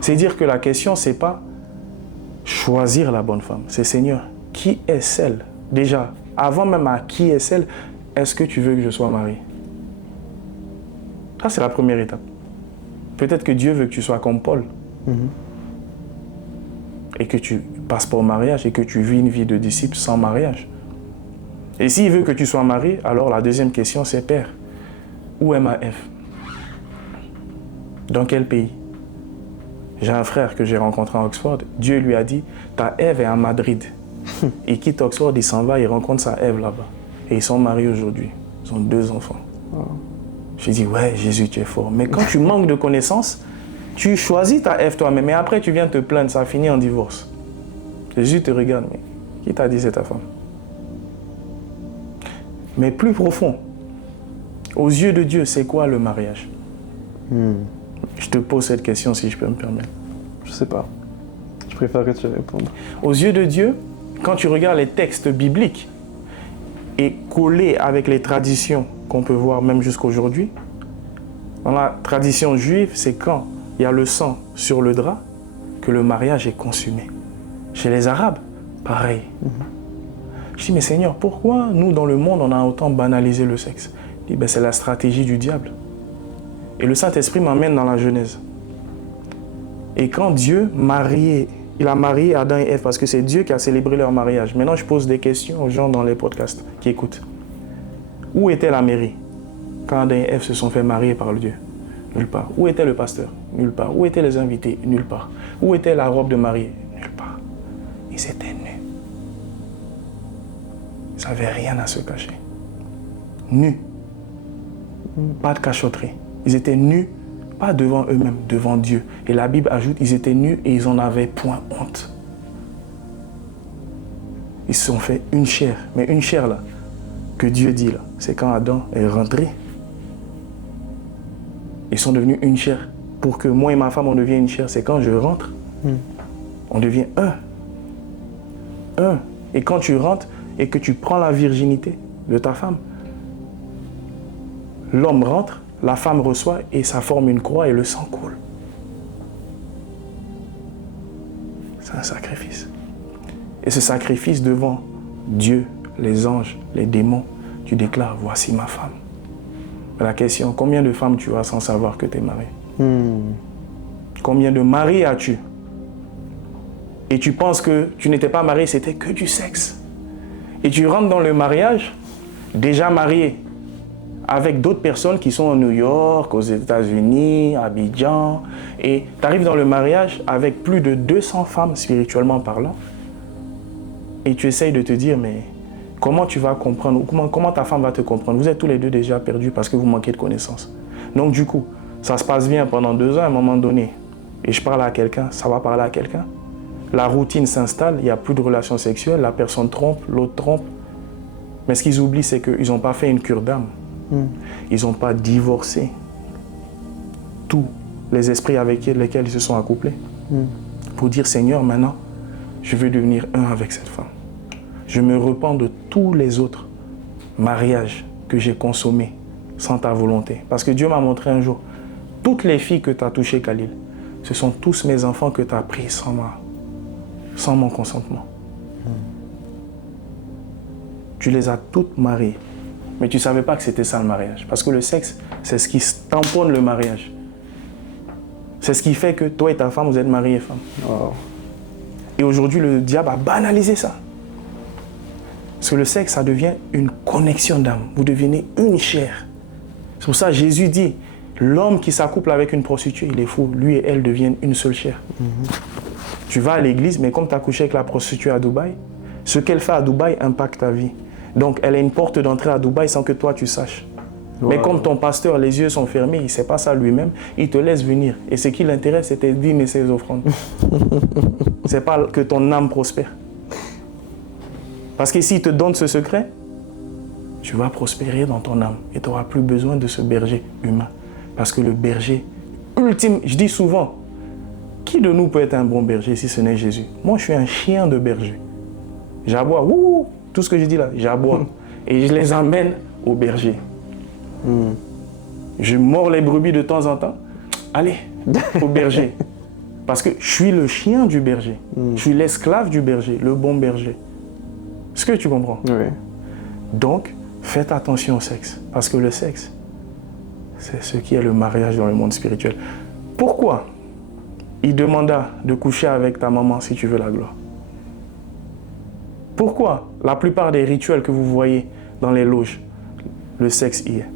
C'est dire que la question, c'est pas choisir la bonne femme. C'est Seigneur, qui est celle? Déjà, avant même à qui est celle, est-ce que tu veux que je sois marié? Ça, c'est la première étape. Peut-être que Dieu veut que tu sois comme Paul. et que tu passes pas au mariage et que tu vis une vie de disciple sans mariage. Et s'il veut que tu sois marié, alors la deuxième question c'est Père, où est ma Ève? Dans quel pays? J'ai un frère que j'ai rencontré à Oxford. Dieu lui a dit, ta Ève est à Madrid. Il quitte Oxford, il s'en va, il rencontre sa Ève là-bas. Et ils sont mariés aujourd'hui. Ils ont 2 enfants. J'ai dit, ouais, Jésus, tu es fort. Mais quand tu manques de connaissances, tu choisis ta Ève toi-même. Mais après, tu viens te plaindre, ça finit en divorce. Jésus te regarde, mais qui t'a dit c'est ta femme? Mais plus profond, aux yeux de Dieu, c'est quoi le mariage? Je te pose cette question si je peux me permettre. Je sais pas. Je préfère que tu répondes. Aux yeux de Dieu, quand tu regardes les textes bibliques et collés avec les traditions qu'on peut voir même jusqu'aujourd'hui, dans la tradition juive, c'est quand il y a le sang sur le drap que le mariage est consumé. Chez les Arabes, pareil. Je dis, mais Seigneur, pourquoi nous, dans le monde, on a autant banalisé le sexe? Il dit, ben, c'est la stratégie du diable. Et le Saint-Esprit m'emmène dans la Genèse. Et quand Dieu il a marié Adam et Ève, parce que c'est Dieu qui a célébré leur mariage. Maintenant, je pose des questions aux gens dans les podcasts qui écoutent. Où était la mairie quand Adam et Ève se sont fait marier par le Dieu? Nulle part. Où était le pasteur? Nulle part. Où étaient les invités? Nulle part. Où était la robe de mariée? Nulle part. Ils étaient nus. Ils n'avaient rien à se cacher. Nus. Pas de cachotterie. Ils étaient nus, pas devant eux-mêmes, devant Dieu. Et la Bible ajoute, ils étaient nus et ils n'en avaient point honte. Ils se sont fait une chair. Mais une chair là, que Dieu dit là, c'est quand Adam est rentré. Ils sont devenus une chair. Pour que moi et ma femme, on devienne une chair, c'est quand je rentre. On devient un. Un. Et quand tu rentres et que tu prends la virginité de ta femme, l'homme rentre, la femme reçoit et ça forme une croix et le sang coule. C'est un sacrifice. Et ce sacrifice devant Dieu, les anges, les démons, tu déclares, voici ma femme. La question, combien de femmes tu as sans savoir que tu es marié? Combien de maris as-tu? Et tu penses que tu n'étais pas marié, c'était que du sexe. Et tu rentres dans le mariage, déjà marié, avec d'autres personnes qui sont à New York, aux États-Unis, à Abidjan. Et tu arrives dans le mariage avec plus de 200 femmes spirituellement parlant. Et tu essayes de te dire, mais comment tu vas comprendre, comment ta femme va te comprendre? Vous êtes tous les deux déjà perdus parce que vous manquez de connaissances. Donc du coup, ça se passe bien pendant 2 ans à un moment donné. Et je parle à quelqu'un, ça va parler à quelqu'un. La routine s'installe, il n'y a plus de relations sexuelles, la personne trompe, l'autre trompe. Mais ce qu'ils oublient, c'est qu'ils n'ont pas fait une cure d'âme. Ils n'ont pas divorcé tous les esprits avec lesquels ils se sont accouplés. Pour dire, Seigneur, maintenant, je veux devenir un avec cette femme. Je me repens de tous les autres mariages que j'ai consommés sans ta volonté. Parce que Dieu m'a montré un jour, toutes les filles que tu as touchées, Khalil, ce sont tous mes enfants que tu as pris sans mon consentement. Tu les as toutes mariées. Mais tu ne savais pas que c'était ça le mariage. Parce que le sexe, c'est ce qui tamponne le mariage. C'est ce qui fait que toi et ta femme, vous êtes mariés et femmes. Et aujourd'hui, le diable a banalisé ça. Parce que le sexe, ça devient une connexion d'âme. Vous devenez une chair. C'est pour ça que Jésus dit, l'homme qui s'accouple avec une prostituée, il est fou. Lui et elle deviennent une seule chair. Tu vas à l'église, mais comme tu as couché avec la prostituée à Dubaï, ce qu'elle fait à Dubaï impacte ta vie. Donc, elle a une porte d'entrée à Dubaï sans que toi, tu saches. Mais comme ton pasteur, les yeux sont fermés, il ne sait pas ça lui-même, il te laisse venir. Et ce qui l'intéresse, c'est tes dîmes et ses offrandes. Ce n'est pas que ton âme prospère. Parce que s'il te donne ce secret, tu vas prospérer dans ton âme. Et tu n'auras plus besoin de ce berger humain. Parce que le berger ultime, je dis souvent, qui de nous peut être un bon berger si ce n'est Jésus? Moi, je suis un chien de berger. J'aboie, tout ce que je dis là, j'aboie. Et je les emmène au berger. Je mords les brebis de temps en temps. Allez, au berger. Parce que je suis le chien du berger. Je suis l'esclave du berger, le bon berger. Est-ce que tu comprends? Oui. Donc, faites attention au sexe. Parce que le sexe, c'est ce qui est le mariage dans le monde spirituel. Pourquoi? il demanda de coucher avec ta maman si tu veux la gloire. Pourquoi la plupart des rituels que vous voyez dans les loges, le sexe y est?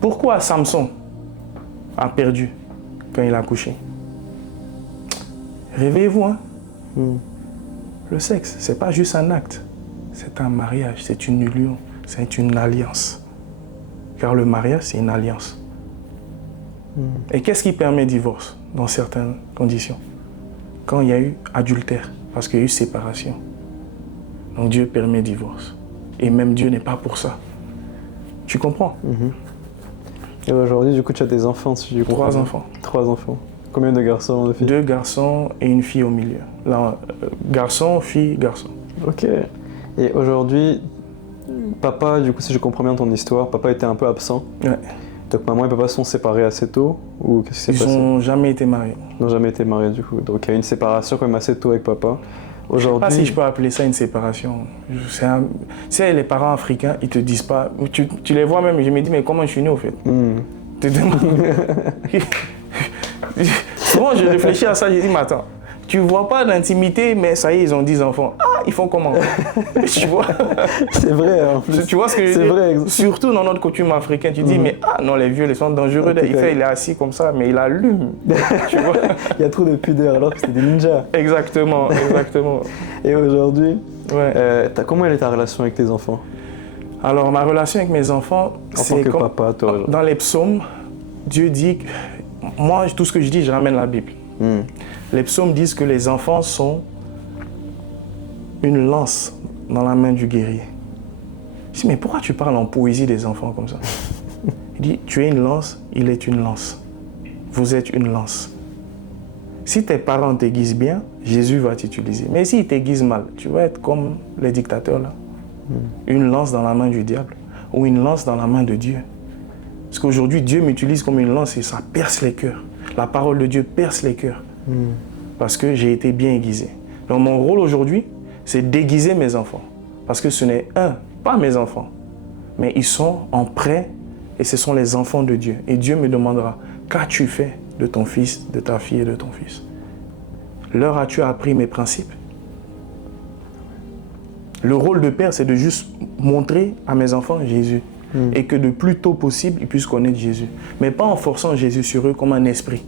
Pourquoi Samson a perdu quand il a couché? Réveillez-vous, hein? Le sexe, c'est pas juste un acte, c'est un mariage, c'est une union, c'est une alliance. Car le mariage, c'est une alliance. Et qu'est-ce qui permet le divorce dans certaines conditions? Quand il y a eu adultère, parce qu'il y a eu séparation. Donc Dieu permet le divorce. Et même Dieu n'est pas pour ça. Tu comprends? Et aujourd'hui, du coup, tu as des enfants, si je comprends. 3 enfants. 3 enfants. Combien de garçons, de filles? 2 garçons et une fille au milieu. Là, garçon, fille, garçon. Ok. Et aujourd'hui, papa, du coup, si je comprends bien ton histoire, papa était un peu absent. Ouais. Donc maman et papa sont séparés assez tôt, ou qu'est-ce qui s'est passé? Ils n'ont jamais été mariés. Ils n'ont jamais été mariés, du coup. Donc il y a une séparation quand même assez tôt avec papa. Je ne sais pas Aujourd'hui, si je peux appeler ça une séparation. Tu sais, les parents africains, ils te disent pas... Tu les vois même, je me dis, mais comment je suis né au fait? Tu te demandes... Souvent, je réfléchis à ça, je dis, mais attends, tu vois pas d'intimité, mais ça y est, ils ont 10 enfants. Ah, ils font comment? Tu vois? c'est vrai, en plus. Tu vois ce que je veux C'est dire? vrai. Surtout dans notre coutume africaine, tu dis, mais ah non, les vieux, ils sont dangereux. Il est assis comme ça, mais il allume. Tu vois? Il y a trop de pudeur, alors que c'était des ninjas. Exactement, exactement. Et aujourd'hui, Ouais. comment est ta relation avec tes enfants? Alors, ma relation avec mes enfants, En tant c'est que comme papa, toi. dans les psaumes, Dieu dit, moi, tout ce que je dis, je ramène la Bible. Les psaumes disent que les enfants sont une lance dans la main du guerrier. Je dis, mais pourquoi tu parles en poésie des enfants comme ça? Il dit, tu es une lance, il est une lance. Vous êtes une lance. Si tes parents t'aiguisent bien, Jésus va t'utiliser. Mais s'ils t'aiguisent mal, tu vas être comme les dictateurs là. Une lance dans la main du diable ou une lance dans la main de Dieu. Parce qu'aujourd'hui, Dieu m'utilise comme une lance et ça perce les cœurs. La parole de Dieu perce les cœurs. Parce que j'ai été bien aiguisé. Donc mon rôle aujourd'hui, c'est d'aiguiser mes enfants. Parce que ce n'est pas mes enfants, mais ils sont en prêt et ce sont les enfants de Dieu. Et Dieu me demandera, qu'as-tu fait de ton fils, de ta fille et de ton fils? Leur as-tu appris mes principes? Le rôle de père, c'est de juste montrer à mes enfants Jésus. Et que le plus tôt possible, ils puissent connaître Jésus. Mais pas en forçant Jésus sur eux comme un esprit.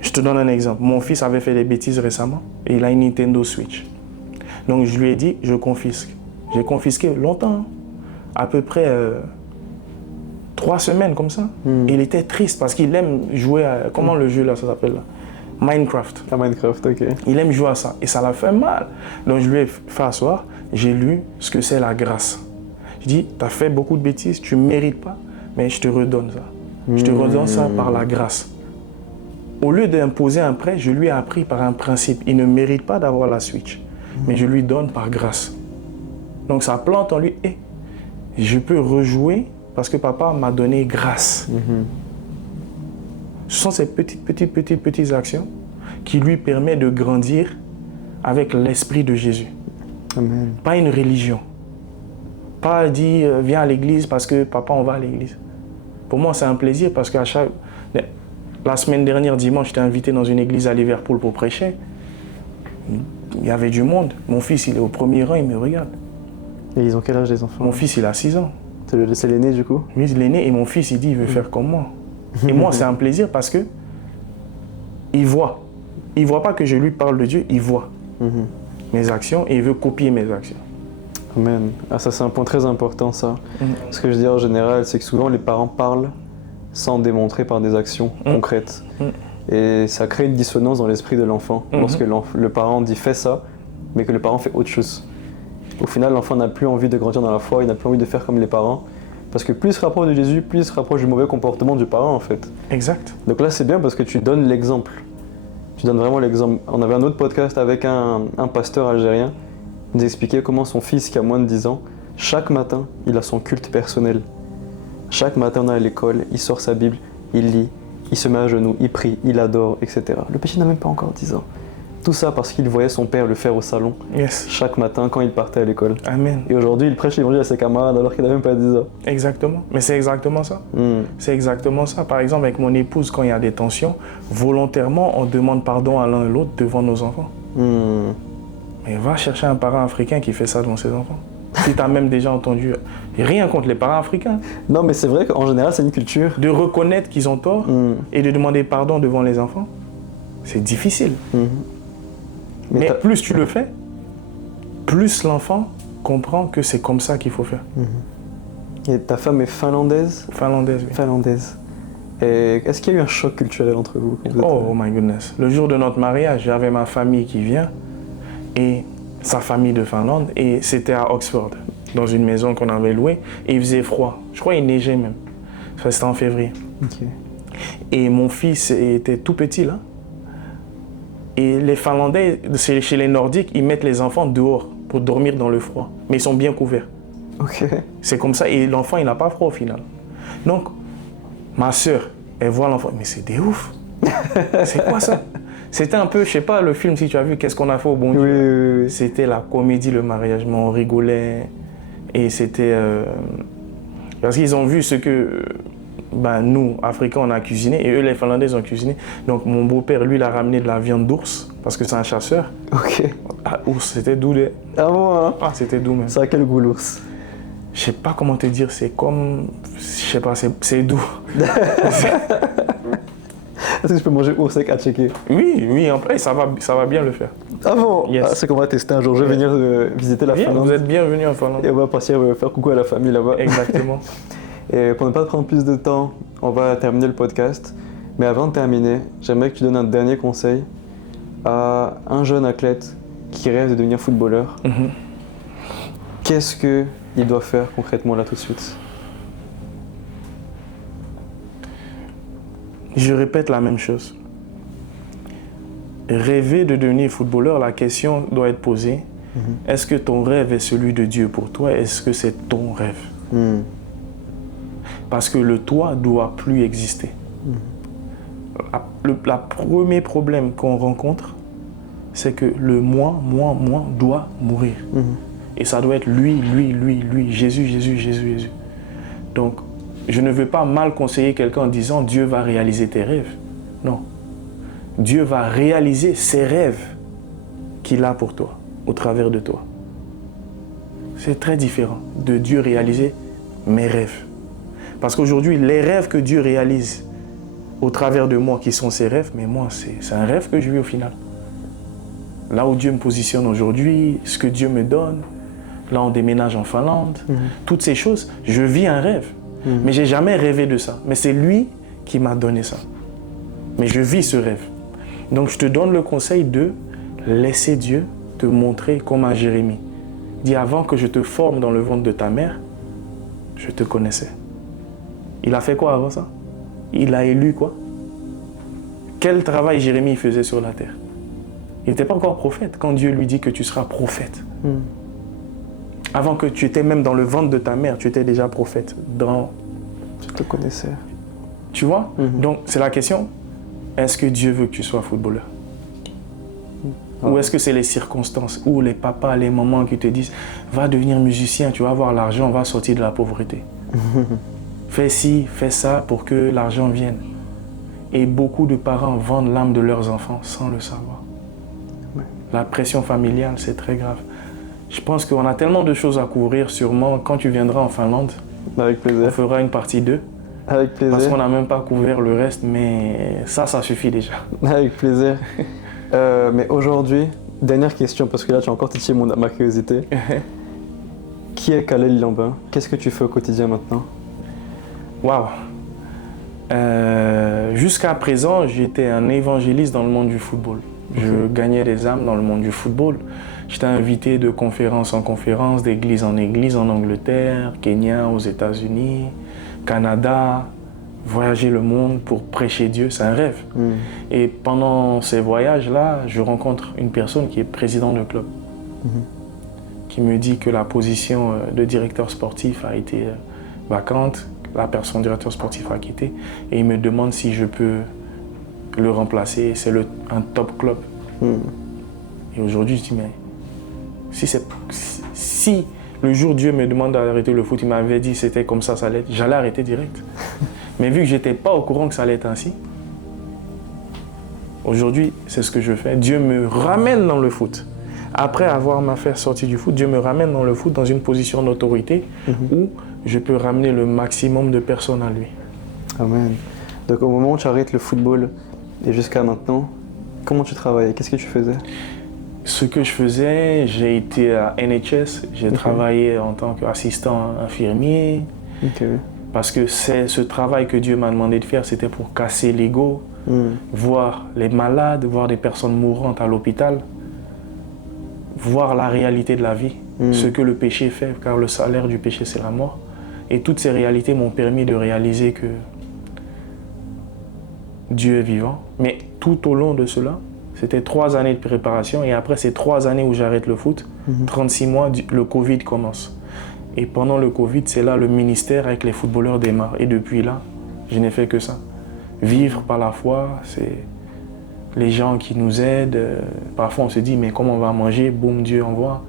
Je te donne un exemple. Mon fils avait fait des bêtises récemment et il a une Nintendo Switch. Donc je lui ai dit, je confisque. J'ai confisqué longtemps, à peu près 3 semaines comme ça. Et il était triste parce qu'il aime jouer à... Comment le jeu là, ça s'appelle là? Minecraft. À Minecraft, ok. Il aime jouer à ça et ça l'a fait mal. Donc je lui ai fait asseoir, j'ai lu ce que c'est la grâce. Je dis, tu as fait beaucoup de bêtises, tu ne mérites pas, mais je te redonne ça. Je te redonne ça par la grâce. Au lieu d'imposer un prêt, je lui ai appris par un principe. Il ne mérite pas d'avoir la Switch, mais je lui donne par grâce. Donc ça plante en lui, et je peux rejouer parce que papa m'a donné grâce. Ce sont ces petites actions qui lui permettent de grandir avec l'esprit de Jésus. Amen. Pas une religion. Pas dire viens à l'église parce que papa on va à l'église. Pour moi c'est un plaisir parce qu'à chaque... La semaine dernière, dimanche, j'étais invité dans une église à Liverpool pour prêcher. Il y avait du monde. Mon fils il est au premier rang, il me regarde. Et ils ont quel âge les enfants? Mon fils il a 6 ans. C'est l'aîné du coup? Oui, c'est l'aîné et mon fils il dit il veut faire comme moi. Et moi c'est un plaisir parce que il voit. Il voit pas que je lui parle de Dieu, il voit mes actions et il veut copier mes actions. Amen. Ah, ça c'est un point très important ça. Ce que je dis en général, c'est que souvent les parents parlent sans démontrer par des actions concrètes. Et ça crée une dissonance dans l'esprit de l'enfant lorsque le parent dit fais ça, mais que le parent fait autre chose. Au final, l'enfant n'a plus envie de grandir dans la foi, il n'a plus envie de faire comme les parents. Parce que plus il se rapproche de Jésus, plus il se rapproche du mauvais comportement du parent en fait. Exact. Donc là c'est bien parce que tu donnes l'exemple. Tu donnes vraiment l'exemple. On avait un autre podcast avec un pasteur algérien. Il nous expliquait comment son fils qui a moins de 10 ans, chaque matin, il a son culte personnel. Chaque matin, on est à l'école, il sort sa Bible, il lit, il se met à genoux, il prie, il adore, etc. Le petit n'a même pas encore 10 ans. Tout ça parce qu'il voyait son père le faire au salon, Yes. chaque matin quand il partait à l'école. Amen. Et aujourd'hui, il prêche l'évangile à ses camarades alors qu'il n'a même pas 10 ans. Exactement. Mais c'est exactement ça. C'est exactement ça. Par exemple, avec mon épouse, quand il y a des tensions, volontairement, on demande pardon à l'un et l'autre devant nos enfants. Mais va chercher un parent africain qui fait ça devant ses enfants. Si tu as même déjà entendu, rien contre les parents africains. Non, mais c'est vrai qu'en général, c'est une culture. De reconnaître qu'ils ont tort et de demander pardon devant les enfants, c'est difficile. Mais plus tu le fais, plus l'enfant comprend que c'est comme ça qu'il faut faire. Et ta femme est finlandaise? Finlandaise, oui. Finlandaise. Et est-ce qu'il y a eu un choc culturel entre vous quand vous êtes... Oh my goodness. Le jour de notre mariage, j'avais ma famille qui vient et sa famille de Finlande et c'était à Oxford, dans une maison qu'on avait louée et il faisait froid. Je crois qu'il neigeait même. C'était en février. Ok. Et mon fils était tout petit là. Et les Finlandais, chez les Nordiques, ils mettent les enfants dehors pour dormir dans le froid. Mais ils sont bien couverts. Ok. C'est comme ça. Et l'enfant, il n'a pas froid au final. Donc, ma sœur, elle voit l'enfant. Mais c'est des ouf. C'est quoi ça? C'était un peu, je sais pas, le film, si tu as vu, Qu'est-ce qu'on a fait au bon Dieu? Oui. C'était la comédie, le mariage. Mais on rigolait. Et c'était... parce qu'ils ont vu ce que... nous, Africains, on a cuisiné et eux, les Finlandais, ont cuisiné. Donc, mon beau-père, lui, il a ramené de la viande d'ours parce que c'est un chasseur. Ok. Ah, ours, c'était doux. Ah bon, hein? Ah, c'était doux même. Ça a quel goût l'ours? Je sais pas comment te dire, c'est comme... Je sais pas, c'est doux. Est-ce que je peux manger ours avec à checker? Oui, en vrai, ça va bien le faire. Ah bon? Yes. Ah, c'est qu'on va tester un jour. Je vais venir visiter la Bien, Finlande. vous êtes bienvenus en Finlande. Et on va passer faire coucou à la famille là-bas. Exactement. Et pour ne pas prendre plus de temps, on va terminer le podcast. Mais avant de terminer, j'aimerais que tu donnes un dernier conseil à un jeune athlète qui rêve de devenir footballeur. Qu'est-ce qu'il doit faire concrètement là tout de suite? Je répète la même chose. Rêver de devenir footballeur, la question doit être posée. Est-ce que ton rêve est celui de Dieu pour toi? Est-ce que c'est ton rêve? Parce que le toi doit plus exister. Le premier problème qu'on rencontre, c'est que le moi doit mourir. Et ça doit être lui, Jésus. Donc, je ne veux pas mal conseiller quelqu'un en disant Dieu va réaliser tes rêves. Non. Dieu va réaliser ses rêves qu'il a pour toi, au travers de toi. C'est très différent de Dieu réaliser mes rêves. Parce qu'aujourd'hui, les rêves que Dieu réalise au travers de moi, qui sont ses rêves, mais moi, c'est un rêve que je vis au final. Là où Dieu me positionne aujourd'hui, ce que Dieu me donne, là on déménage en Finlande, toutes ces choses, je vis un rêve. Mais j'ai jamais rêvé de ça. Mais c'est lui qui m'a donné ça. Mais je vis ce rêve. Donc je te donne le conseil de laisser Dieu te montrer comme à Jérémie. Dis, avant que je te forme dans le ventre de ta mère, je te connaissais. Il a fait quoi avant ça? Il a élu quoi? Quel travail Jérémie faisait sur la terre? Il n'était pas encore prophète quand Dieu lui dit que tu seras prophète. Avant que tu étais même dans le ventre de ta mère, tu étais déjà prophète. Je te connaissais. Tu vois? Donc c'est la question, est-ce que Dieu veut que tu sois footballeur? Ou est-ce que c'est les circonstances, ou les papas, les mamans qui te disent va devenir musicien, tu vas avoir l'argent, va sortir de la pauvreté. Fais ci, fais ça pour que l'argent vienne. Et beaucoup de parents vendent l'âme de leurs enfants sans le savoir. La pression familiale, c'est très grave. Je pense qu'on a tellement de choses à couvrir, sûrement quand tu viendras en Finlande. Avec plaisir. On fera une partie 2. Avec plaisir. Parce qu'on n'a même pas couvert le reste, mais ça suffit déjà. Avec plaisir. Mais aujourd'hui, dernière question, parce que là tu as encore titillé ma curiosité. Qui est Khalel Lambin? Qu'est-ce que tu fais au quotidien maintenant? Waouh! Jusqu'à présent, j'étais un évangéliste dans le monde du football. Je gagnais des âmes dans le monde du football. J'étais invité de conférence en conférence, d'église en église en Angleterre, Kenya, aux États-Unis, Canada, voyager le monde pour prêcher Dieu, c'est un rêve. Et pendant ces voyages-là, je rencontre une personne qui est président de club, qui me dit que la position de directeur sportif a été vacante, la personne directeur sportif a quitté, et il me demande si je peux le remplacer. C'est un top club. Et aujourd'hui, je dis, mais si le jour Dieu me demande d'arrêter le foot, il m'avait dit c'était comme ça allait être, j'allais arrêter direct. Mais vu que je n'étais pas au courant que ça allait être ainsi, aujourd'hui, c'est ce que je fais. Dieu me ramène dans le foot. Après avoir m'a fait sortir du foot, Dieu me ramène dans le foot dans une position d'autorité où je peux ramener le maximum de personnes à lui. Amen. Donc au moment où tu arrêtes le football et jusqu'à maintenant, comment tu travaillais? Qu'est-ce que tu faisais? Ce que je faisais, j'ai été à NHS, j'ai travaillé en tant qu'assistant infirmier. Parce que c'est ce travail que Dieu m'a demandé de faire, c'était pour casser l'ego, voir les malades, voir des personnes mourantes à l'hôpital, voir la réalité de la vie, ce que le péché fait, car le salaire du péché, c'est la mort. Et toutes ces réalités m'ont permis de réaliser que Dieu est vivant. Mais tout au long de cela, c'était 3 années de préparation. Et après ces 3 années où j'arrête le foot, 36 mois, le Covid commence. Et pendant le Covid, c'est là le ministère avec les footballeurs démarre. Et depuis là, je n'ai fait que ça. Vivre par la foi, c'est les gens qui nous aident. Parfois, on se dit, mais comment on va manger? Boum, Dieu envoie.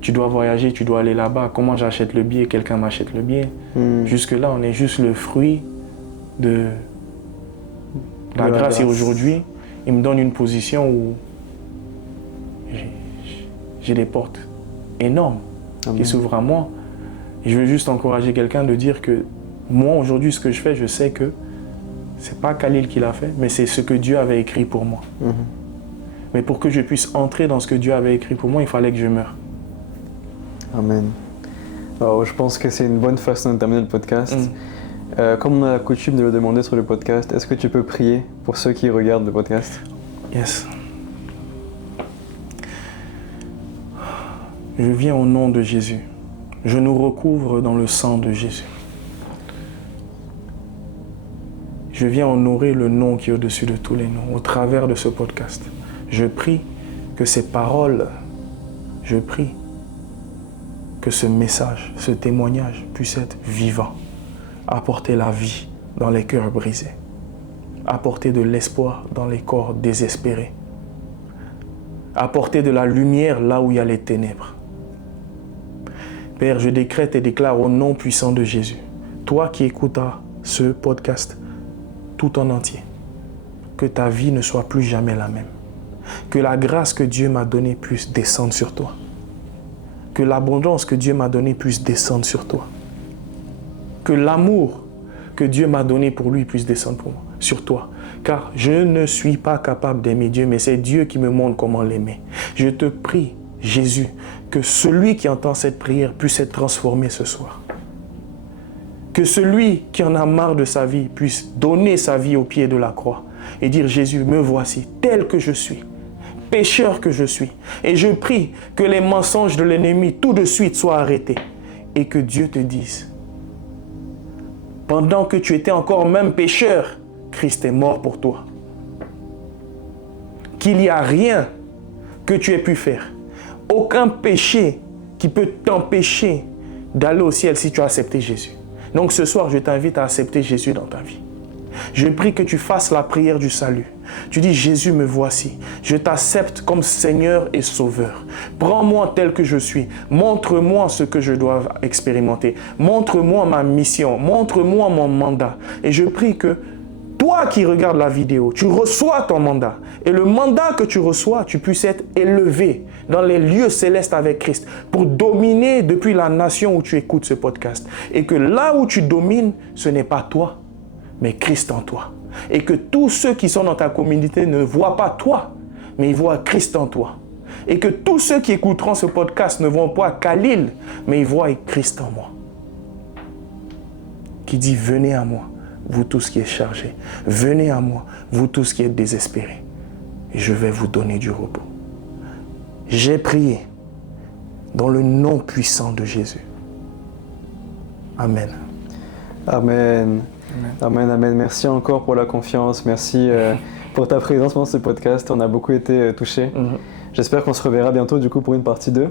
Tu dois voyager, tu dois aller là-bas. Comment j'achète le billet? Quelqu'un m'achète le billet. Jusque-là, on est juste le fruit de la grâce. Et aujourd'hui, il me donne une position où j'ai des portes énormes qui s'ouvrent à moi. Et je veux juste encourager quelqu'un de dire que moi, aujourd'hui, ce que je fais, je sais que c'est pas Khalil qui l'a fait, mais c'est ce que Dieu avait écrit pour moi. Mais pour que je puisse entrer dans ce que Dieu avait écrit pour moi, il fallait que je meure. Amen. Alors, je pense que c'est une bonne façon de terminer le podcast. Comme on a la coutume de le demander sur le podcast, est-ce que tu peux prier pour ceux qui regardent le podcast? Yes. Je viens au nom de Jésus. Je nous recouvre dans le sang de Jésus. Je viens honorer le nom qui est au-dessus de tous les noms, au travers de ce podcast. Je prie que ces paroles, je prie que ce message, ce témoignage puisse être vivant, apporter la vie dans les cœurs brisés, apporter de l'espoir dans les corps désespérés, apporter de la lumière là où il y a les ténèbres. Père, je décrète et déclare au nom puissant de Jésus, toi qui écoutas ce podcast tout en entier, que ta vie ne soit plus jamais la même. Que la grâce que Dieu m'a donnée puisse descendre sur toi. Que l'abondance que Dieu m'a donnée puisse descendre sur toi. Que l'amour que Dieu m'a donné pour lui puisse descendre pour moi, sur toi. Car je ne suis pas capable d'aimer Dieu, mais c'est Dieu qui me montre comment l'aimer. Je te prie, Jésus, que celui qui entend cette prière puisse être transformé ce soir. Que celui qui en a marre de sa vie puisse donner sa vie au pied de la croix et dire, Jésus, me voici tel que je suis, pécheur que je suis. Et je prie que les mensonges de l'ennemi tout de suite soient arrêtés et que Dieu te dise, pendant que tu étais encore même pécheur, Christ est mort pour toi. Qu'il n'y a rien que tu aies pu faire. Aucun péché qui peut t'empêcher d'aller au ciel si tu as accepté Jésus. Donc ce soir, je t'invite à accepter Jésus dans ta vie. Je prie que tu fasses la prière du salut. Tu dis, Jésus, me voici. Je t'accepte comme Seigneur et Sauveur. Prends-moi tel que je suis. Montre-moi ce que je dois expérimenter. Montre-moi ma mission. Montre-moi mon mandat. Et je prie que toi qui regardes la vidéo, tu reçois ton mandat. Et le mandat que tu reçois, tu puisses être élevé dans les lieux célestes avec Christ pour dominer depuis la nation où tu écoutes ce podcast. Et que là où tu domines, ce n'est pas toi, mais Christ en toi. Et que tous ceux qui sont dans ta communauté ne voient pas toi, mais ils voient Christ en toi. Et que tous ceux qui écouteront ce podcast ne voient pas Khalil, mais ils voient Christ en moi. Qui dit, venez à moi, vous tous qui êtes chargés. Venez à moi, vous tous qui êtes désespérés. Et je vais vous donner du repos. J'ai prié dans le nom puissant de Jésus. Amen. Amen. Amen, amen. Merci encore pour la confiance. Merci pour ta présence dans ce podcast. On a beaucoup été touchés. J'espère qu'on se reverra bientôt du coup pour une partie 2.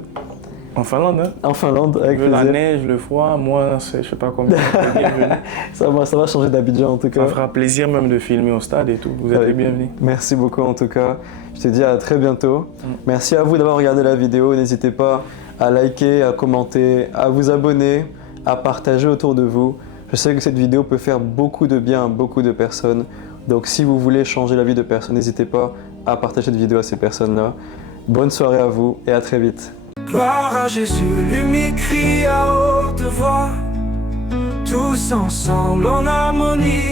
En Finlande, hein? En Finlande, avec La plaisir. neige, le froid, moi, je sais pas combien vous êtes bienvenus. Ça va changer d'Abidjan en tout cas. Ça fera plaisir même de filmer au stade et tout. Vous êtes les bienvenus. Merci beaucoup en tout cas. Je te dis à très bientôt. Merci à vous d'avoir regardé la vidéo. N'hésitez pas à liker, à commenter, à vous abonner, à partager autour de vous. Je sais que cette vidéo peut faire beaucoup de bien à beaucoup de personnes. Donc si vous voulez changer la vie de personnes, n'hésitez pas à partager cette vidéo à ces personnes-là. Bonne soirée à vous et à très vite. Gloire à Jésus, lui crie à haute voix. Tous ensemble en harmonie.